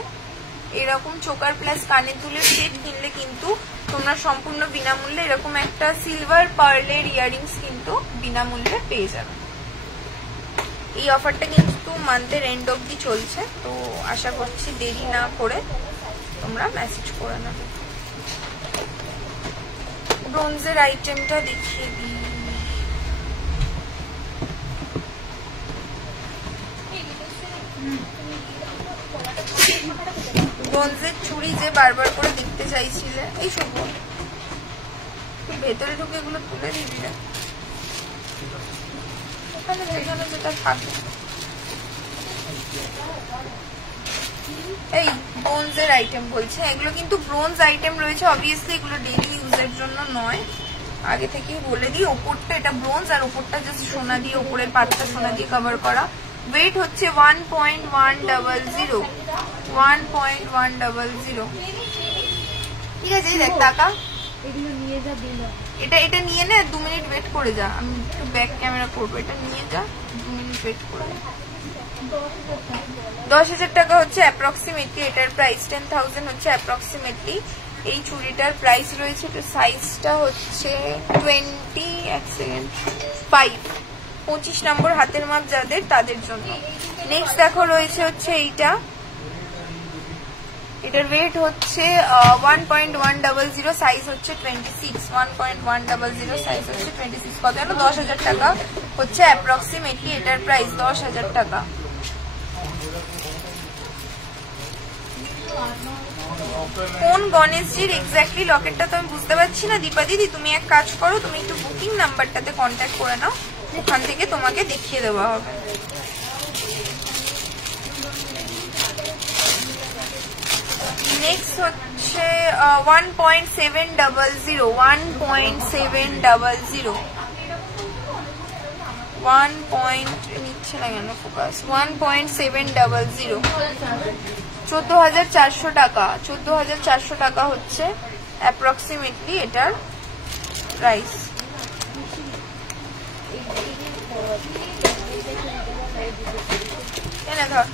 এরকম চোকার প্লাস কানের দুলের সেট কিনলে কিন্তু তোমরা সম্পূর্ণ বিনামূল্যে এরকম একটা সিলভার পার্লের ইয়াররিংস কিন্তু বিনামূল্যে পেয়ে যাবে। এই অফারটা কিন্তু মান্থের এন্ড অবধি চলছে, তো আশা করছি দেরি না করে তোমরা মেসেজ করে নেবে। ব্রোঞ্জের আইটেমটা দেখিয়ে দিই। ব্রোঞ্জের চুড়ি যে বারবার করে দেখতে চাইছিলে, এই সব ভেতরে ঢুকে এগুলো তুলে দিবি না, ওখানে যেখানে যেটা থাকে। এই ব্রোঞ্জের আইটেম বলছে, এগুলো কিন্তু ব্রোঞ্জ আইটেম রয়েছে। অবভিয়াসলি এগুলো ডেইলি ইউজের জন্য নয়, আগে থেকেই বলে দিই। ওপরটা এটা ব্রোঞ্জ আর ওপরটা জাস্ট সোনা দিয়ে, ওপরের পাতটা সোনা দিয়ে কভার করা। ওয়েট হচ্ছে 1.100 1.100। ঠিক আছে দেখ টাকা এগুলো নিয়ে যা দিল এটা নিয়ে নে, 2 মিনিট ওয়েট করে যা, আমি একটু ব্যাক ক্যামেরা করবো। এটা নিয়ে যা, 2 মিনিট ওয়েট করে। 10,000 টাকা হচ্ছে অ্যাপ্রক্সিমেটলি এটার প্রাইস, 10,000 হচ্ছে অ্যাপ্রক্সিমেটলি এই চুড়িটার প্রাইস রয়েছে। তো সাইজটা হচ্ছে 25 নম্বর হাতের মাপ যাদের, তাদের জন্য। নেক্সট দেখো রয়েছে হচ্ছে এইটা, এটার ওয়েট হচ্ছে 1.100, সাইজ হচ্ছে 26, 1.100 সাইজ হচ্ছে 26। কত জানো? 10,000 টাকা হচ্ছে অ্যাপ্রক্সিমেটলি এটার প্রাইস, 10,000 টাকা। কোন গণেশজির এক্স্যাক্টলি লকেটটা তো আমি বুঝতে পারছি না। দীপা দিদি তুমি এক কাজ করো, তুমি একটু বুকিং নাম্বারটাতে কন্ট্যাক্ট করে নাও, ওখান থেকে তোমাকে দেখিয়ে দেওয়া হবে। নেক্সট হচ্ছে 1.700, 1.700, 1 পয়েন্ট নিচ্ছে না কেন ফোকাস, 1.700, 14,400 টাকা। 14,400 টাকা হচ্ছে অ্যাপ্রক্সিমেটলি এটার প্রাইস। ধর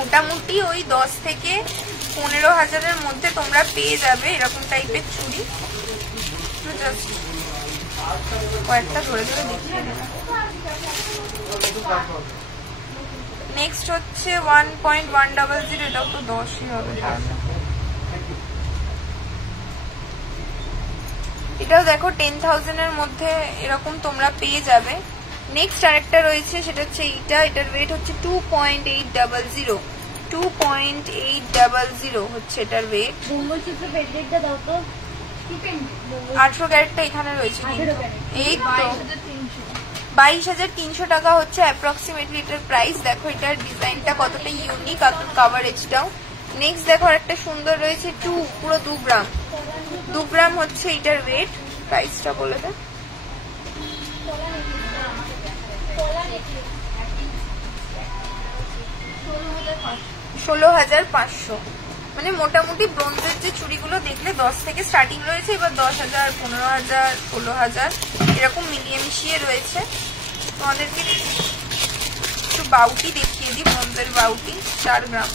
মোটামুটি ওই 10 থেকে 15,000-এর মধ্যে তোমরা পেয়ে যাবে এরকম টাইপের চুড়ি। জাস্ট কয়েকটা ধরে ধরে দেখিয়ে দিলাম। নেক্সট হচ্ছে 1.100, এটাও তো 10ই হবে। এটাও দেখো 10,000-এর মধ্যে এরকম তোমরা পেয়ে যাবে। নেক্সট আরেকটা রয়েছে, সেটা হচ্ছে এইটা, এটার ওয়েট হচ্ছে 2.800, 2.800 হচ্ছে এটার ওয়েট। 18 ক্যারেটটা এখানে রয়েছে, এই তো 22,300 টাকা হচ্ছে অ্যাপ্রক্সিমেটলি এটার প্রাইস। দেখো এটার ডিজাইনটা কতটা ইউনিক, আর কাভারেজটাও। নেক্সট দেখো একটা সুন্দর রয়েছে, পুরো 2 গ্রাম, 2 গ্রাম হচ্ছে এটার ওয়েট। প্রাইসটা বলে দে। 16,500। মানে মোটামুটি ব্রোঞ্জের যে চুড়িগুলো দেখলে 10 থেকে স্টার্টিং রয়েছে, এবার 10,000, 15,000, 16,000 এরকম মিলিয়ে মিশিয়ে রয়েছে। তোমাদেরকে একটু বাউটি দেখিয়ে দিই, ব্রোঞ্জের বাউটি 4 গ্রাম।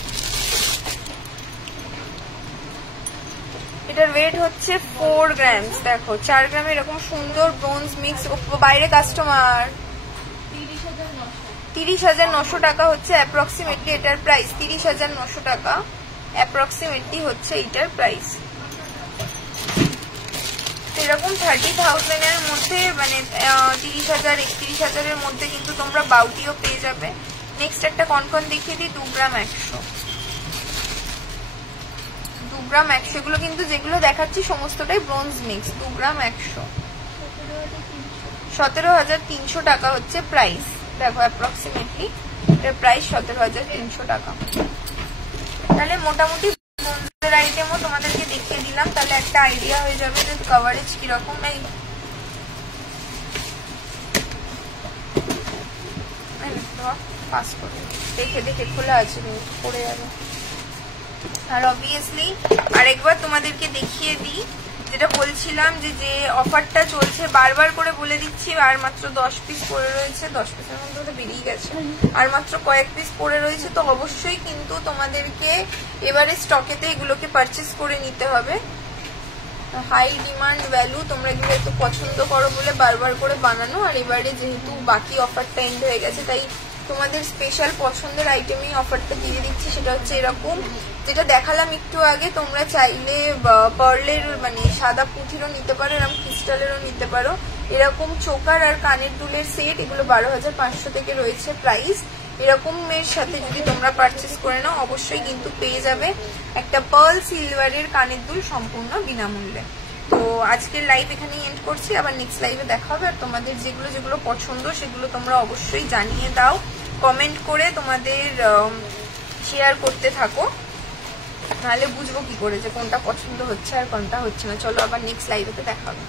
এটার ওয়েট হচ্ছে 4 গ্রাম। দেখো 4 গ্রামে এরকম সুন্দর ব্রোঞ্জ মিক্স। বাইরে কাস্টমার 30,900 টাকা হচ্ছে অ্যাপ্রক্সিমেটলি এটার প্রাইস, 30,900 টাকা অ্যাপ্রক্সিমেটলি হচ্ছে এটার প্রাইস। এরকম 30,000-এর মধ্যে, মানে 30,000, 31,000-এর মধ্যে কিন্তু তোমরা বাউটিও পেয়ে যাবে। নেক্সট একটা কনকন দেখিয়ে দিই, 2 গ্রাম 100, 2 গ্রাম 100। এগুলো কিন্তু যেগুলো দেখাচ্ছি সমস্তটাই ব্রোঞ্জ মিক্স। 2 গ্রাম 100, 17,300 টাকা হচ্ছে প্রাইস। দেখো অ্যাপ্রক্সিমেটলি এটার প্রাইস 17,300 টাকা। তাহলে মোটামুটি ব্রোঞ্জের আইটেমও তোমাদেরকে দেখিয়ে দিলাম, তাহলে একটা আইডিয়া হয়ে যাবে যে কভারেজ কিরকম। এই পাস করে দেখে দেখে খোলা আছে, পড়ে যাবে। আর অবভিয়াসলি আরেকবার তোমাদেরকে দেখিয়ে দিই, যেটা বলছিলাম যে অফারটা চলছে, বারবার করে বলে দিচ্ছি, আর মাত্র 10 পিস পড়ে রয়েছে। 10 পিসের মধ্যে তো বেরিয়ে গেছে, আর মাত্র কয়েক পিস পড়ে রয়েছে। তো অবশ্যই কিন্তু তোমাদেরকে এবারে স্টকেতে এগুলোকে পারচেস করে নিতে হবে। হাই ডিমান্ড ভ্যালু, তোমরা এগুলো একটু পছন্দ করো বলে বারবার করে বানানো। আর এবারে যেহেতু বাকি অফারটা এন্ড হয়ে গেছে, তাই তোমাদের স্পেশাল পছন্দের আইটেমেই অফারটা দিয়ে দিচ্ছি। সেটা হচ্ছে এরকম, যেটা দেখালাম একটু আগে, তোমরা চাইলে পার্লের মানে সাদা পুঁথিরও নিতে পারো, এরকম ক্রিস্টালেরও নিতে পারো। এরকম চোকার আর কানের দুলের সেট, এগুলো 12,500 থেকে রয়েছে প্রাইস। এরকমের সাথে যদি তোমরা পারচেস করে নাও, অবশ্যই কিন্তু পেয়ে যাবে একটা পার্ল সিলভারের কানের দুল সম্পূর্ণ বিনামূল্যে। তো আজকের লাইভ এখানেই এন্ড করছি, আবার নেক্সট লাইভে দেখা হবে। আর তোমাদের যেগুলো যেগুলো পছন্দ সেগুলো তোমরা অবশ্যই জানিয়ে দাও, কমেন্ট করে তোমাদের শেয়ার করতে থাকো, নাহলে বুঝবো কি করে যে কোনটা পছন্দ হচ্ছে আর কোনটা হচ্ছে না। চলো আবার নেক্সট লাইভেতে দেখা হবে।